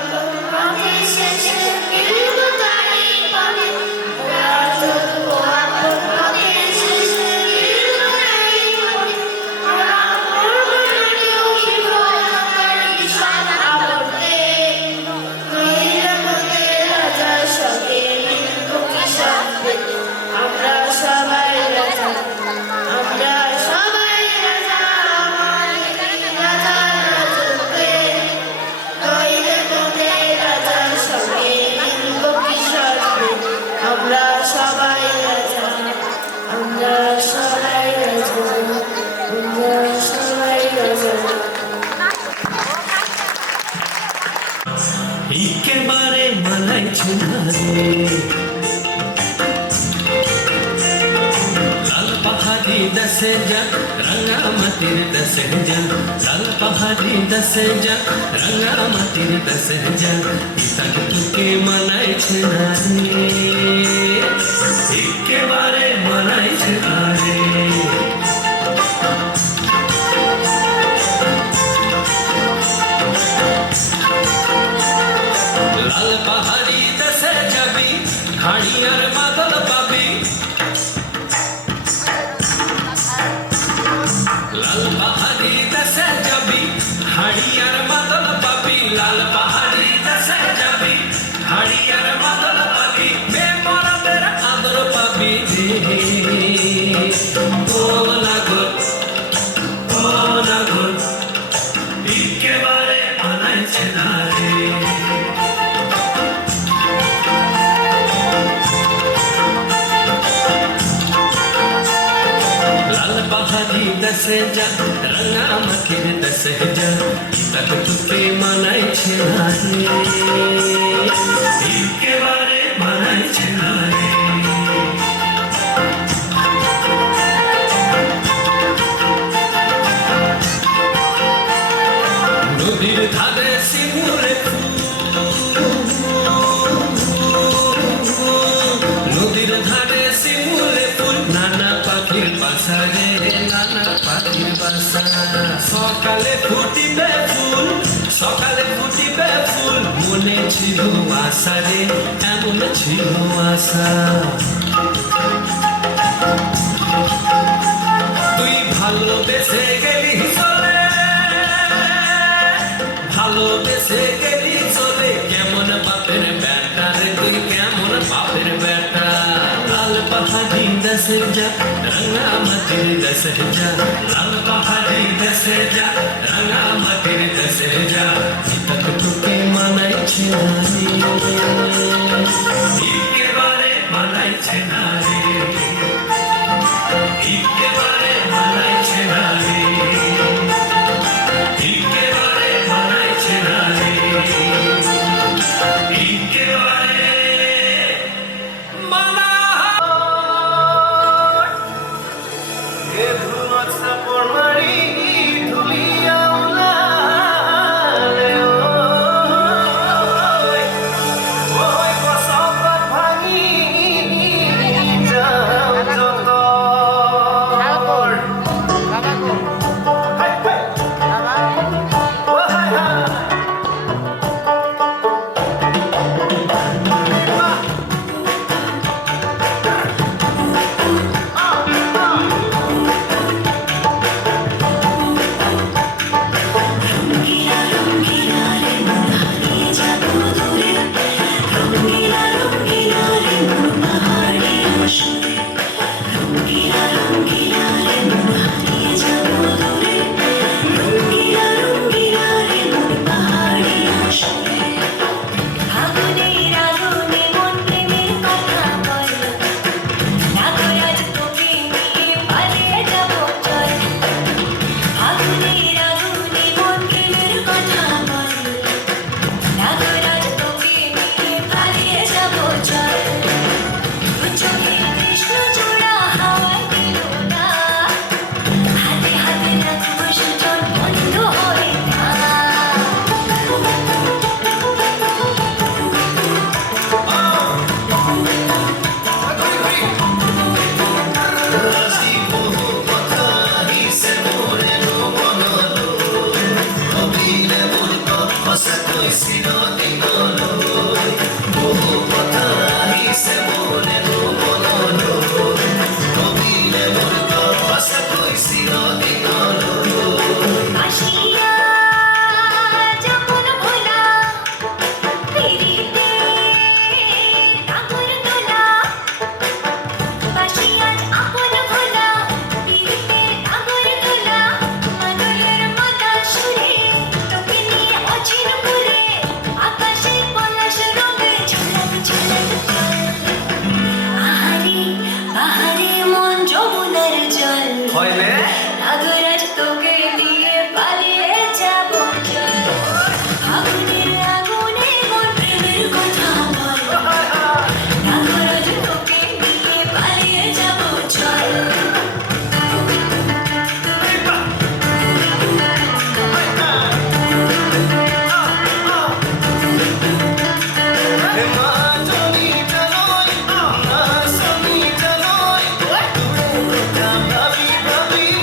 পথে শেষে মিলব তারই পথে। আমরা চলবো আপন পথে শেষে মিলব তারই পথে। আমরা বলবো না কেউ বিপদ সব আবর্তে নইলে মোদের রাজার সঙ্গে মিলব কি শর্তে। আমরা সবাই রাজা, আমরা সবাই রাজা, আমাদের রাজার রাজত্বে নইলে মোদের রাজার সঙ্গে মিলব কি শর্তে। আমরা সবাই রাজা, আমরা সবাই রাজা, আমরা সবাই রাজা। একেবারে মানাইছে না রে, লাল পাহাড়ি দশে যা রাঙামাটির দশে যা, লাল পাহাড়ি দশে যা রাঙামাটির দশে যা, ইতাক তোকে মানাইছে না রে, একেবারে মানাইছে না রে। লাল পাহাড়ি দেশে যাবি, ঘাড়ি আর মাদল পাবি। লাল পাহাড়ি দেশে যাবি, ঘাড়ি আর মাদল পাবি। লাল পাহাড়ি দেশে যাবি, ঘাড়ি আর মাদল পাবি। বেমরাদের আদর পাবি রে, ও নাগর, ও নাগর, একেবারে মানাইছে না রে। লাল পাহাড়ি দশে যা রাঙামাটির দশে যা, ইতাক তোকে মানাইছে না রে, একেবারে মানাইছে না রে। নদীর ধারে শিমুলে নদীর ধারে শিমুলে ফুল, নানা পাখির বাসা রে, নানা পাখির বাসা। সকালে ফুটিবে ফুল, সকালে ফুটিবে ফুল, মনে ছিল আশা রে, এমন ছিল আশা। তুই ভালোবেসে গেলি চলে, ভালোবেসে গেলি চলে, কেমন বাপের বেটা রে তুই, কেমন বাপের বেটা। লাল পাহাড়ি দশে যা রাঙামাটির দশে যা, লাল পাহাড়ি দশে যা রাঙামাটির দশে যা, ইতাক তোকে মানাইছে না রে, একেবারে মানাইছে না রে, একেবারে মানাইছে না রে, একেবারে মানাইছে না রে। ভাবি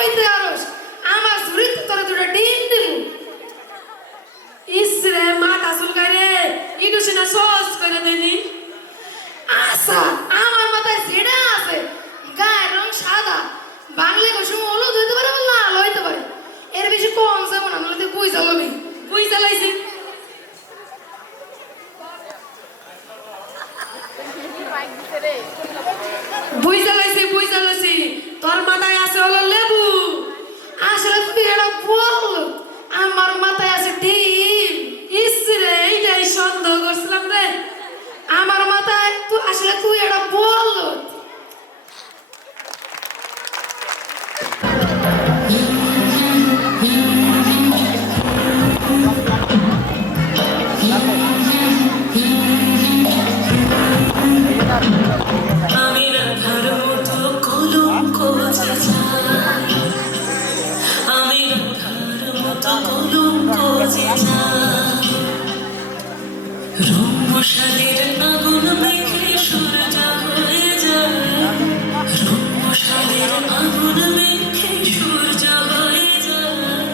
পাইতে আরস আমার ঝুড়িতে তোরা দুটো ডিম দিবু ইসরে মাথা চুলকায় রে একটু সিনা সস করে দেনি আচ্ছা আমার মাথায় যেটা আছে গায়ের রং সাদা বাংলা কুসুম হলুদ হইতে পারে বা লাল হইতে পারে এর বেশি কম যাবো না নাহলে বুঝ জ্বালাবি বুঝ জ্বালাইছি বুঝ জ্বালাইছি তোর মাথায় আছে হলো লেবু আসলে তুই এটা বল আমার মাথায় আছে ডিম ইসরে এইটাই সন্দেহ করছিলাম রে আমার মাথায় তুই আসলে তুই এটা বল আমি রাধার মতো কলঙ্ক যে যাই আমি রাধার মতো কলঙ্ক যে যাই রূপশালীর আগুন মেখে সূর্য হয়ে যায় রূপশালীর আগুন মেখে সূর্য হয়ে যায়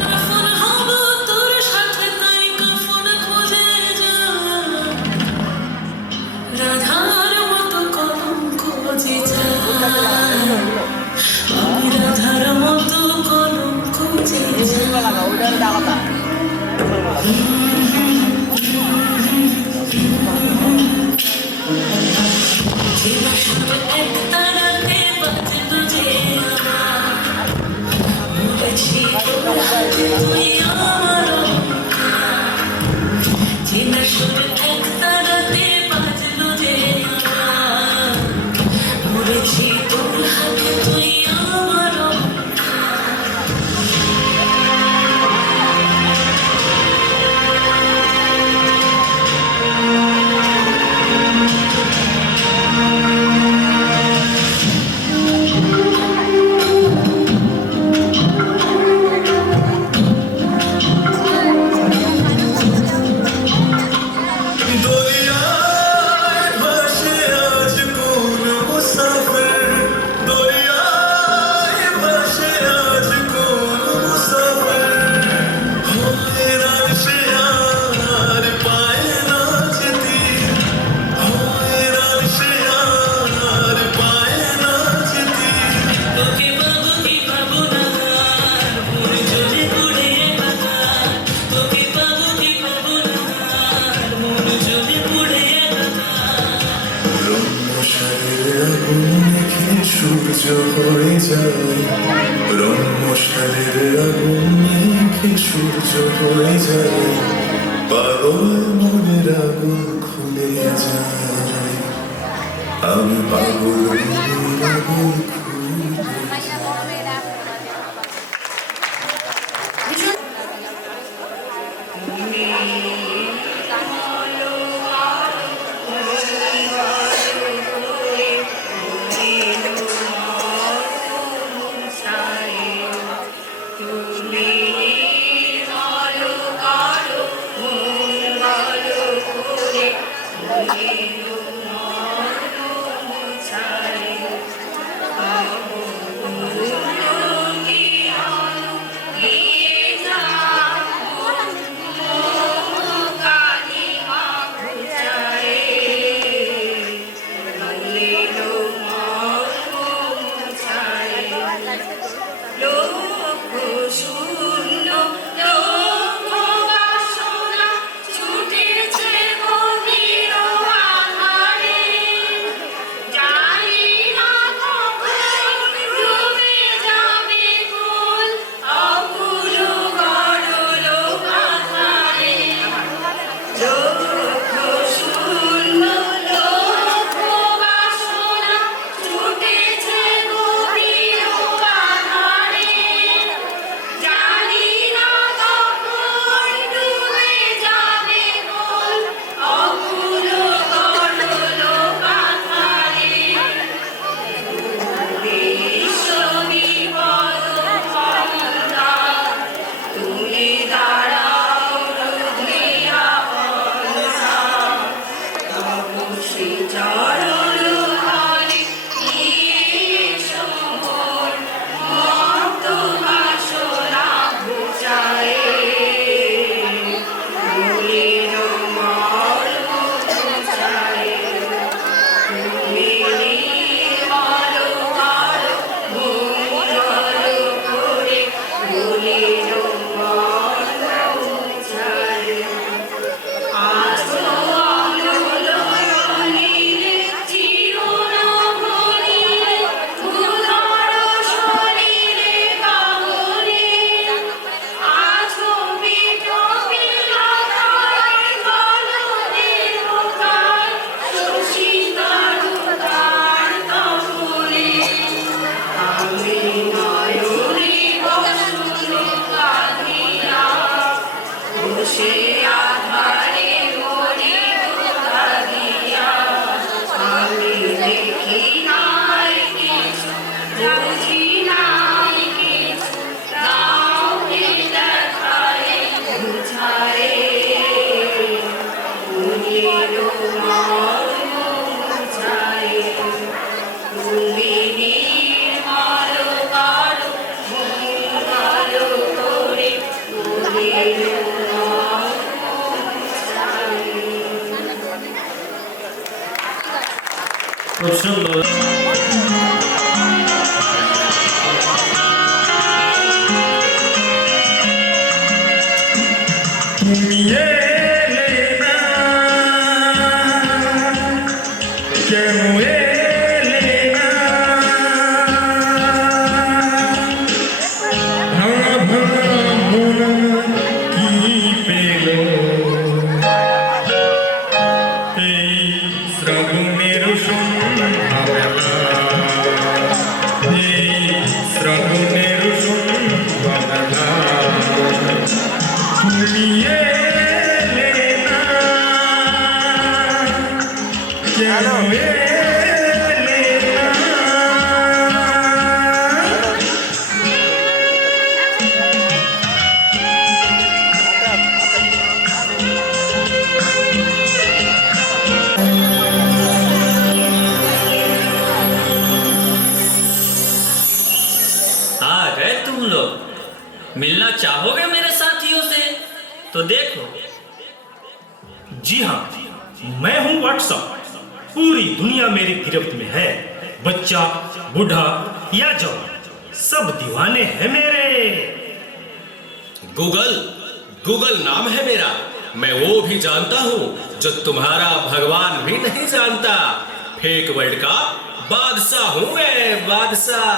কাফন হব তোর সাথে তাই কাফন খুঁজে যায় রাধার মতো কলঙ্ক যে যায় আমি রাধার মতো কলঙ্ক যে যায় চেনা শুধু এক তারাতে বাজলো যে আমার মরেছি তোর হাতে তুই আমার চেনা শুধু এক তারাতে বাজলো যে আমার মরেছি তোর হাতে তুই আমার সূর্য হয়ে যায় রম্যশালের আগুন মেঘে সূর্য হয়ে যায় পাগল মনের আগুন খুলে যায় আমি পাগল মনের আগুন খুব সুন্দর। তুমি এলে না, কেন এলে না? ভাঙা ভাঙা মন কি পেল এই শ্রাবণের সন্ধ্যাবেলা, এই শ্রাবণের সন্ধ্যাবেলা তুমি এলে না, কেন এলে না? आ गए तुम लोग, मिलना चाहोगे मेरे साथियों से? तो देखो। जी हाँ, मैं हूँ व्हाट्सअप। पूरी दुनिया मेरी गिरफ्त में है। बच्चा, बूढ़ा या जवान, सब दीवाने हैं मेरे। गूगल, गूगल नाम है मेरा। मैं वो भी जानता हूँ जो तुम्हारा भगवान भी नहीं जानता। फेक वर्ल्ड का बादशाह हूँ मैं, बादशाह।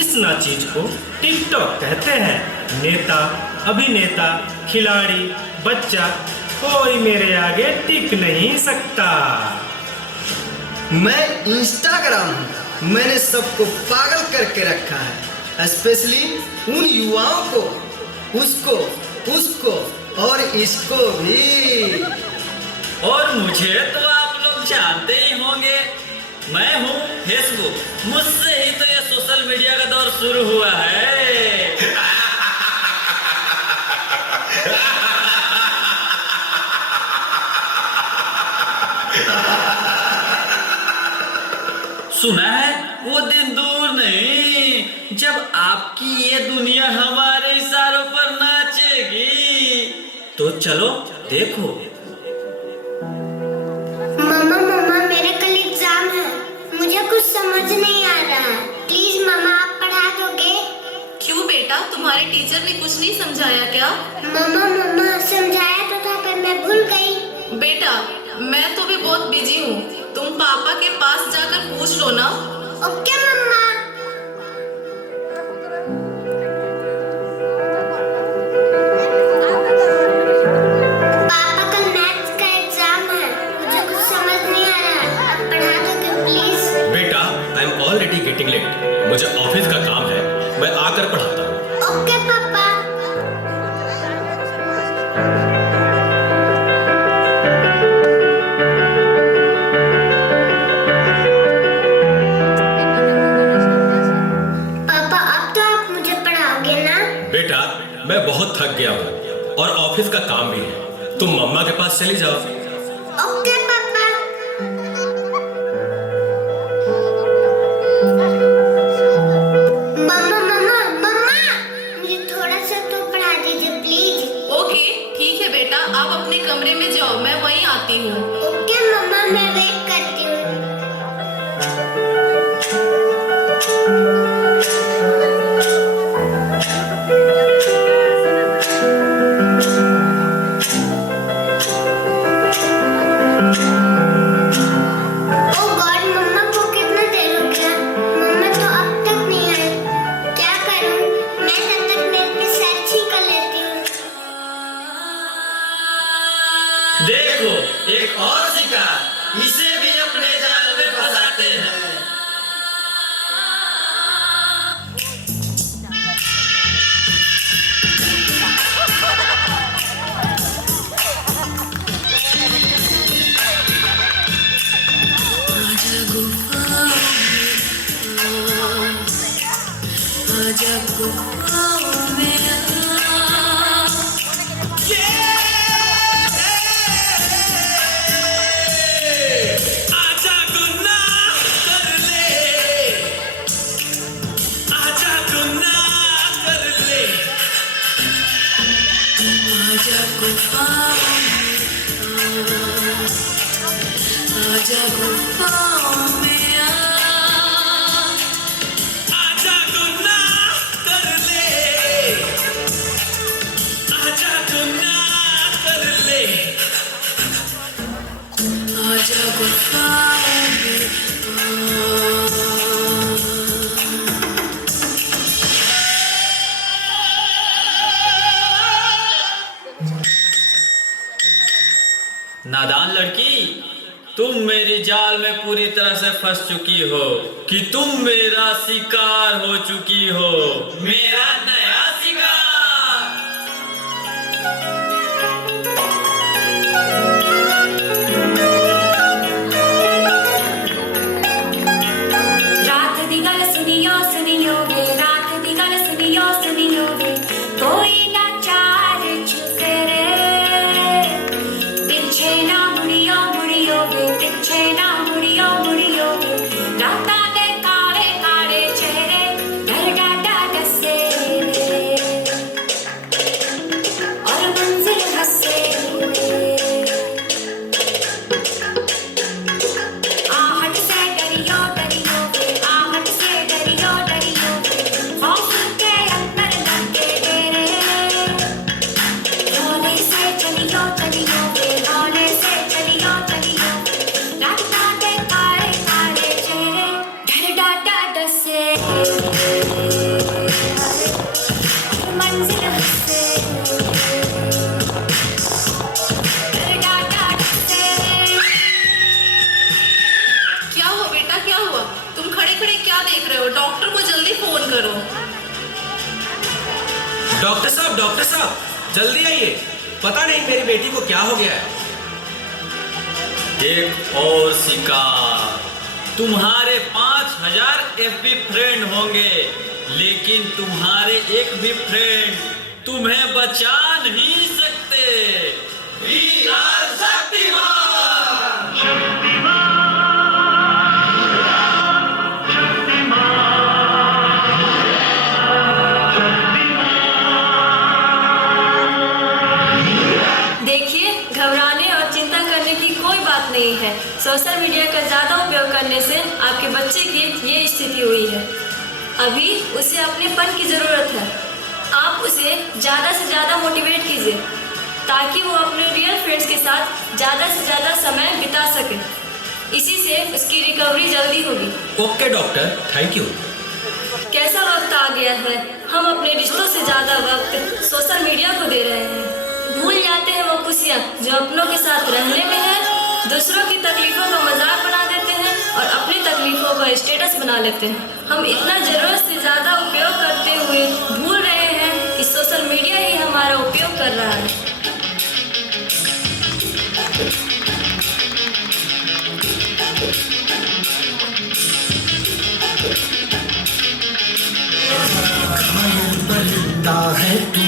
इस ना चीज को टिकटॉक कहते हैं। नेता, अभिनेता, खिलाड़ी, बच्चा, कोई मेरे आगे टिक नहीं सकता। मैं इंस्टाग्राम हूँ। मैंने सबको पागल करके रखा है, स्पेशली उन युवाओं को, उसको और इसको भी। और मुझे तो आप लोग जानते ही होंगे, मैं हूँ फेसबुक। मुझसे ही तो ये सोशल मीडिया का दौर शुरू हुआ है। सुना है वो दिन दूर नहीं जब आपकी ये दुनिया हमारे इशारों पर नाचेगी। तो चलो देखो। मम्मा मेरे कल एग्जाम है, मुझे कुछ समझ नहीं आ रहा है। प्लीज मम्मा आप पढ़ा दोगे? क्यों बेटा, तुम्हारे टीचर ने कुछ नहीं समझाया क्या? मम्मा समझाया तो था पर मैं भूल गई। बेटा मैं तो भी बहुत बिजी हूँ, तुम पापा के पास जाकर पूछ लो ना। ओके मम्मा। पापा कल मैथ्स का एग्जाम है, मुझे कुछ समझ नहीं आ रहा है, आप पढ़ा दोगे प्लीज? बेटा, I am already getting late. मुझे ऑफिस का काम है, मैं आकर पढ़ाता हूँ। ओके पापा। पापा अब तो आप मुझे पढ़ाओगे ना? बेटा, मैं बहुत थक गया हूँ और ऑफिस का काम भी है। तुम मम्मा के पास चली जाओ। ओके पापा। मम्मा मुझे थोड़ा सा तो पढ़ा दीजिए प्लीज। ओके ठीक है बेटा, आप अपने कमरे में जाओ, मैं वहीं आती हूँ। ओके मम्मा, मैं वेट करती हूँ। आजा गुफाओं में आजा गुनाह कर ले, आजा गुनाह कर ले, आजा गुफाओं में आजा गुफाओं में आजा गुनाह कर ले, आजा गुनाह कर ले, आजा गुफाओं में नादान लड़की, तुम मेरी जाल में पूरी तरह से फंस चुकी हो कि तुम मेरा शिकार हो चुकी हो, मेरा नया शिकार। रात दी गल सुनियो सुनियो वे, रात दी गल सुनियो सुनियो वे, कोई ना चार छुपे रे, पीछे ना मुड़ियो मुड़ियो वे, पीछे ना मुड़ियो मुड़ियो वे, राता दे काले काले चेहरे डर डाटा डसे रे, और मंजिल हंसे रे, आहट से डरियो डरियो वे, आहट से डरियो डरियो वे, खौफ के अंदर लगे डेरे, रोने से चलियो चलियो वे, रोने से चलियो चलियो वे, राता दे काले काले चेहरे डर डाटा डसे मंजिल हंसे डर डाटा डसे। क्या हुआ बेटा, क्या हुआ? तुम खड़े खड़े क्या देख रहे हो? डॉक्टर को जल्दी फोन करो। डॉक्टर साहब जल्दी आइए, पता नहीं मेरी बेटी को क्या हो गया है। एक और शिकार। तुम्हारे 5000 FB फ्रेंड होंगे, लेकिन तुम्हारे एक भी फ्रेंड तुम्हें बचा नहीं सकते। We are Shaktimaan. देखिए, घबराने और चिंता करने की कोई बात नहीं है। सोशल मीडिया का ज़्यादा उपयोग करने से आपके बच्चे की ये स्थिति हुई है। अभी उसे अपनेपन की ज़रूरत है। आप उसे ज़्यादा से ज़्यादा मोटिवेट कीजिए ताकि वो अपने रियल फ्रेंड्स के साथ ज़्यादा से ज़्यादा समय बिता सके। इसी से उसकी रिकवरी जल्दी होगी। Okay doctor, thank you. कैसा वक्त आ गया है, हम अपने रिश्तों से ज़्यादा वक्त सोशल मीडिया को दे रहे हैं। भूल जाते हैं वो खुशियाँ जो अपनों के साथ रहने में है। दूसरों की तकलीफों को मजाक बना देते हैं और अपनी तकलीफों को स्टेटस बना लेते हैं। हम इतना ज़रूरत से ज़्यादा उपयोग करते हुए भूल रहे हैं कि सोशल मीडिया ही हमारा उपयोग कर रहा है। घायल परिंदा है तू,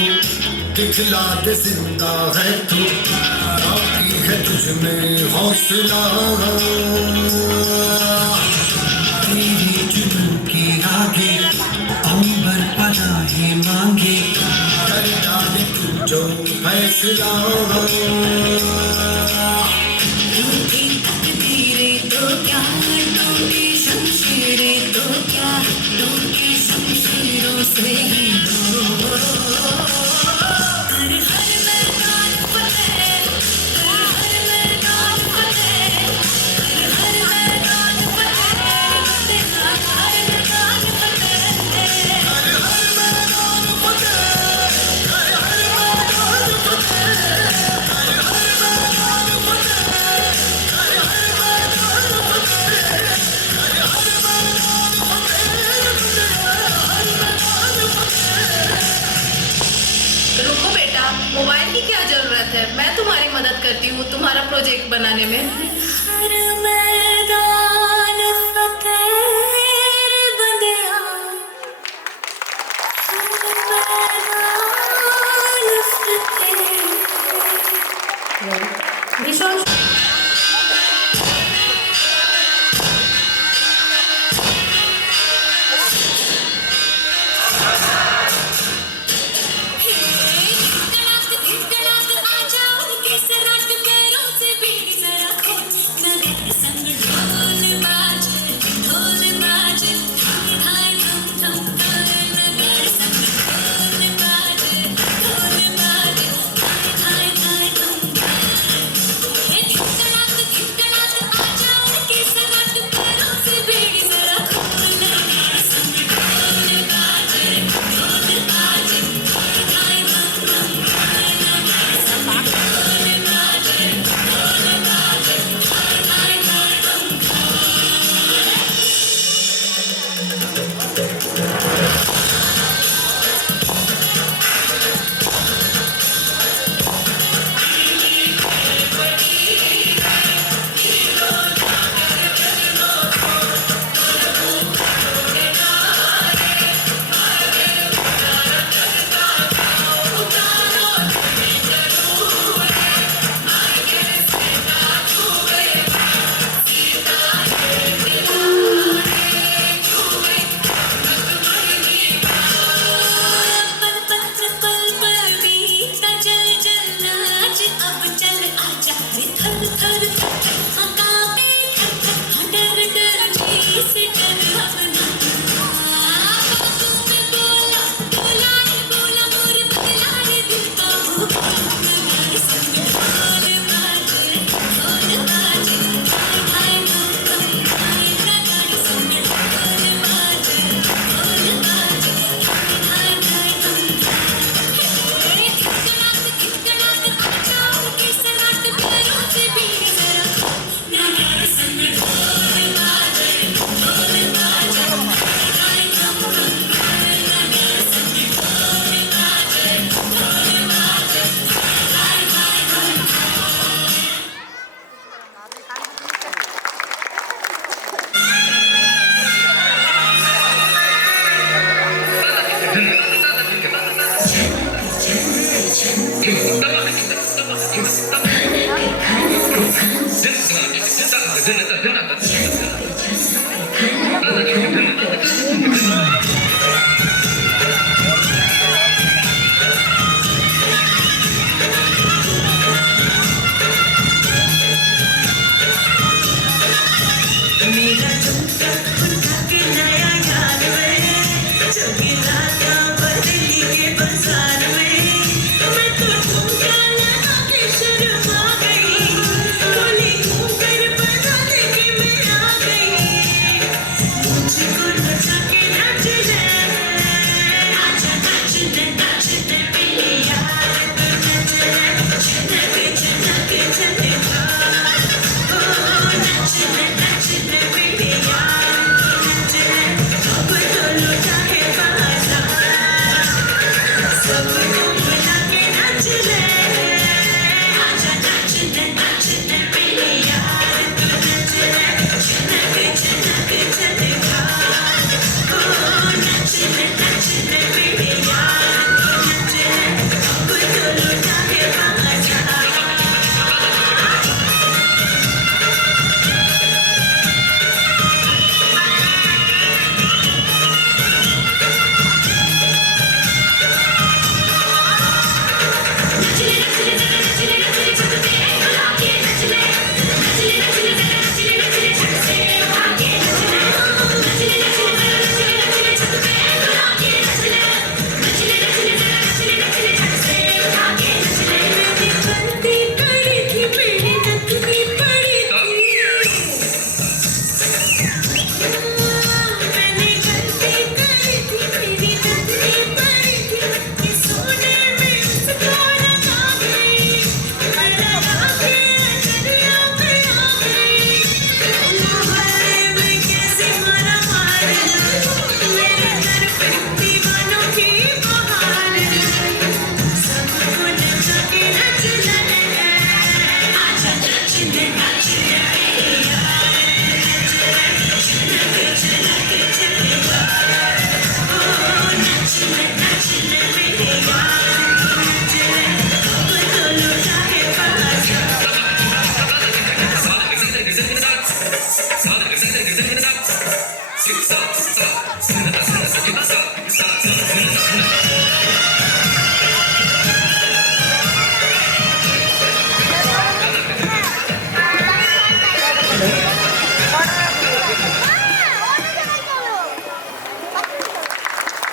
दिखला दे जिंदा है तू, बाकी है तुझ में हौसला, तेरी जुनून के आगे अंबर पनाहे मांगे, कर डाले तू जो फैसला। टूटी तकदीरें तो क्या, टूटी शमशीरें तो क्या, टूटी शमशीरों से ही मोबाइल की क्या जरूरत है, मैं तुम्हारी मदद करती हूँ तुम्हारा प्रोजेक्ट बनाने में। हर मैदान फतेह बंदिया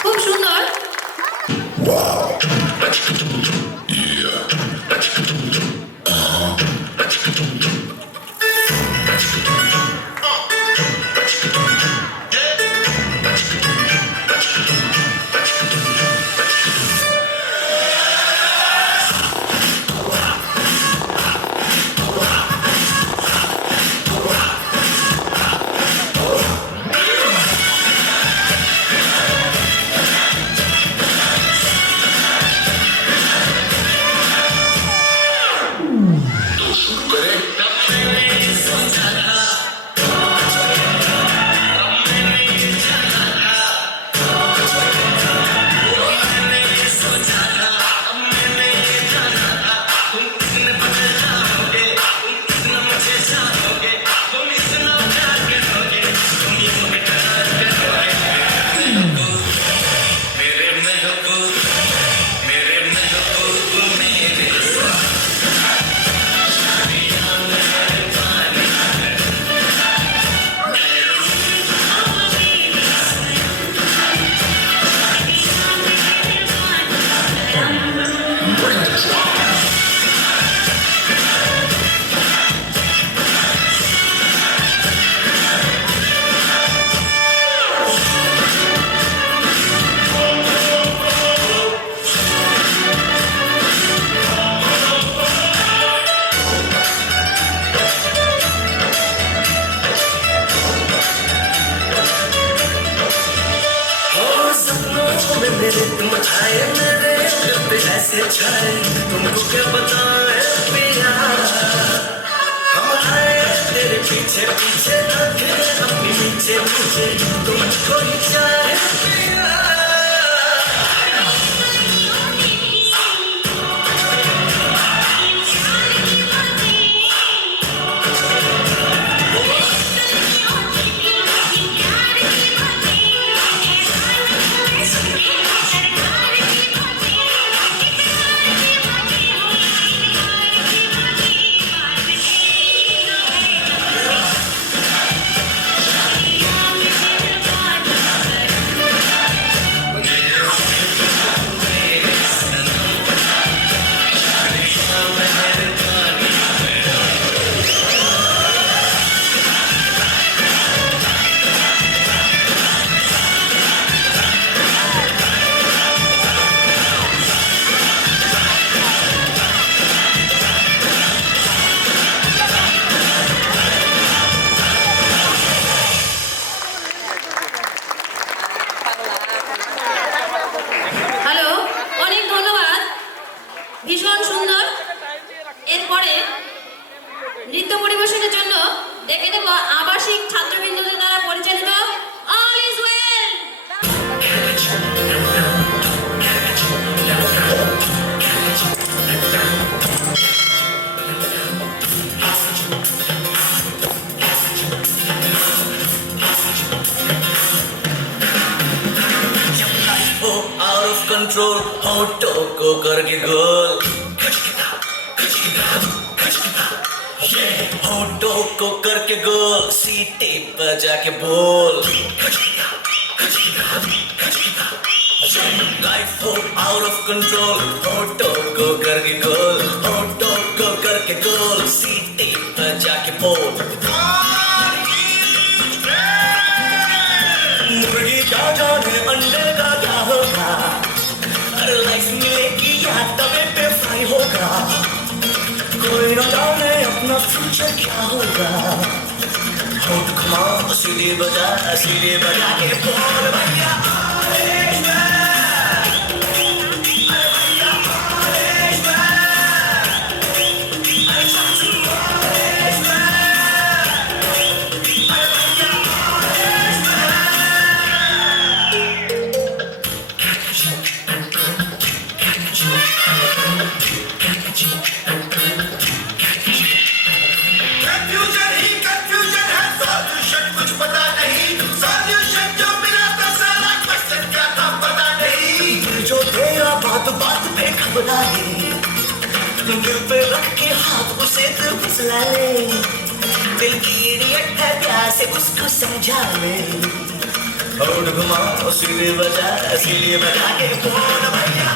খুব সুন্দর। मेरे तुम आए मेरे दिल पे ऐसे छाए तुमको क्या बताए पिया हम आए तेरे पीछे पीछे आंखें अपनी नीचे नीचे तुमको ही चाहे पिया হ্যালো, অনেক ধন্যবাদ, ভীষণ সুন্দর। এরপরে নৃত্য পরিবেশনের জন্য ডেকে দেব আবাসিক ছাত্রবৃন্দদের দ্বারা পরিচালিত all is well. Out of control होठों को करके गोल होठों को करके गोल सीटे बजा के बोल लाइफ हो आउट ऑफ कंट्रोल होठों को करके गोल होठों को करके गोल सीटे बजा के बोल मुर्गी क्या जाने अंडे का क्या होगा अरे लाइफ मिलेगी या तवे पे फ्राई होगा कोई न जाने अपना फ्यूचर क्या होगा होठ घुमा सीढ़ी बजा के बोल भैया दिल पे रख के हाथ उसे तो फिसला ले दिल की इडियट है प्यार से उसको समझा ले होठ घुमा सीढ़ी बजा के बोल भैया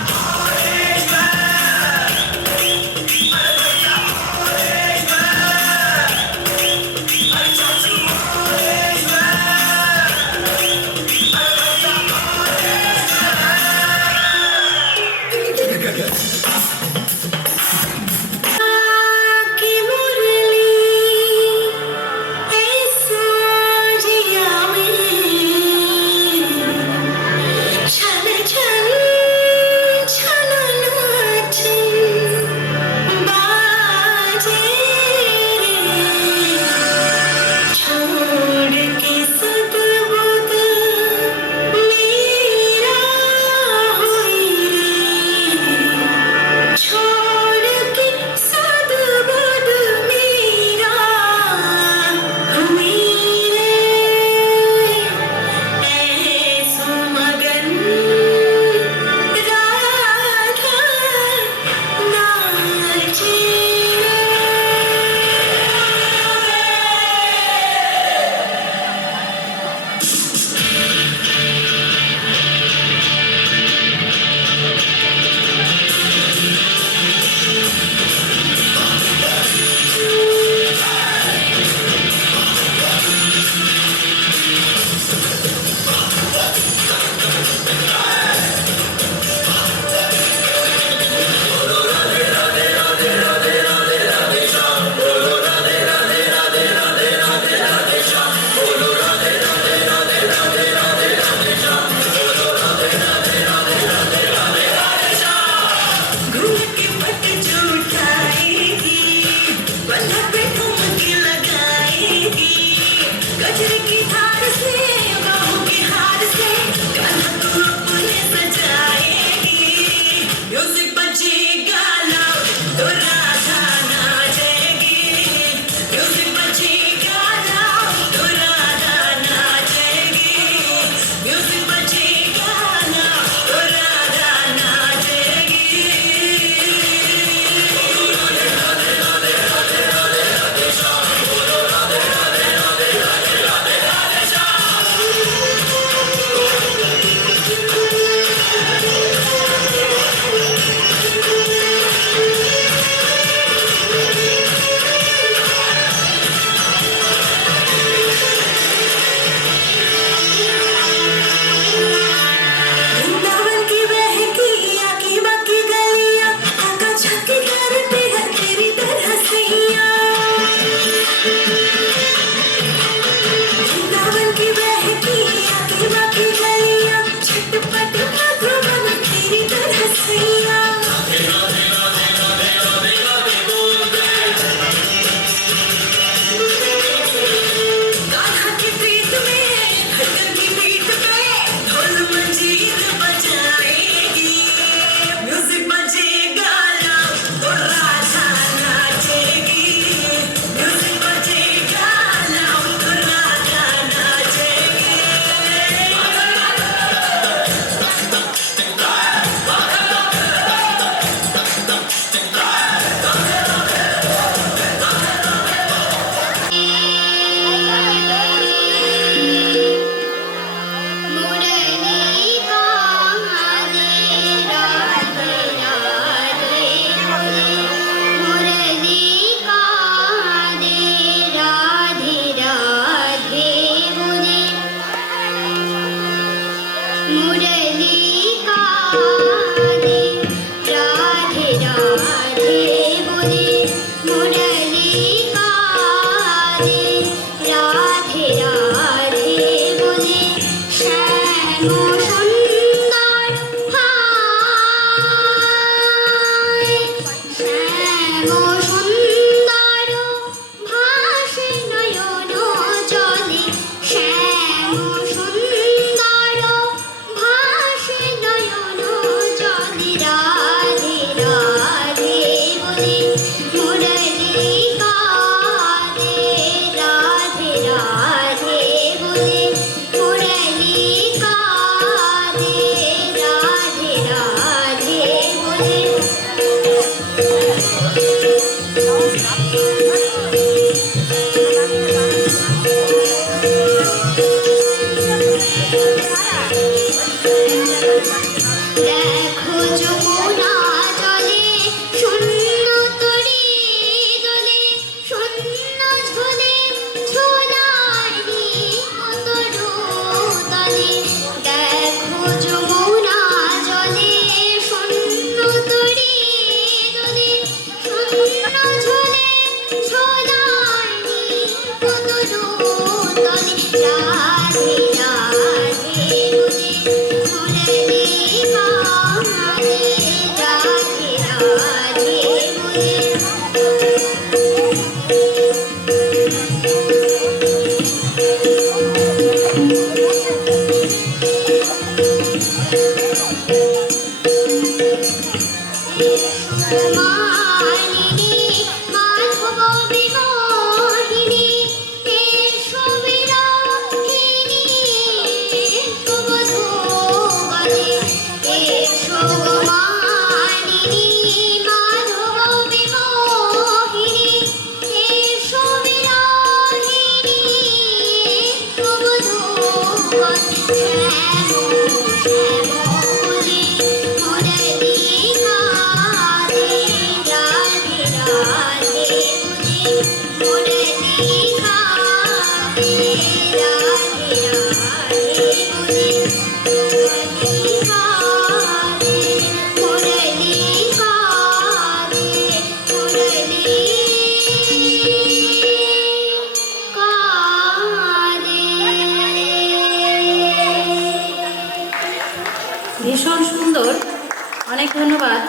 छन छन मुरली कादे राधे राधे बोले मुरली कादे राधे राधे बोले श्याम सुंदर हाय श्याम सुंदर भाषे नयन जले श्याम सुंदर भाषे नयन जले राधे राधे बोले मुरली कादे राधे राधे बोले मुरली कादे राधे राधे बोले দেখো যমুনা জলে শূন্য তরী দোলে শূন্য ঝোলে ঝোলাইনি অতরু তলে দেখো যমুনা জলে শূন্য তরী দোলে শূন্য ঝোলে ঝোলাইনি অতরু তলে রাধে রাধে বলে মুরলি কাদে রাধে রাধে বলে মালিনী মাধব বিমোহিনী এসো বিরোহিনী শুভধূ বলে এসো মালিনী মাধব বিমোহিনী এসো বিরোহিনী শুভধূ বলে শ্যাম শ্যাম বলে মুরলি কাদে রাধে রাধে বলে মুরলি কাদে রাধে রাধে বলে মুরলি কাদে মুরলি কাদে মুরলি কাদে। ভীষণ সুন্দর, অনেক ধন্যবাদ।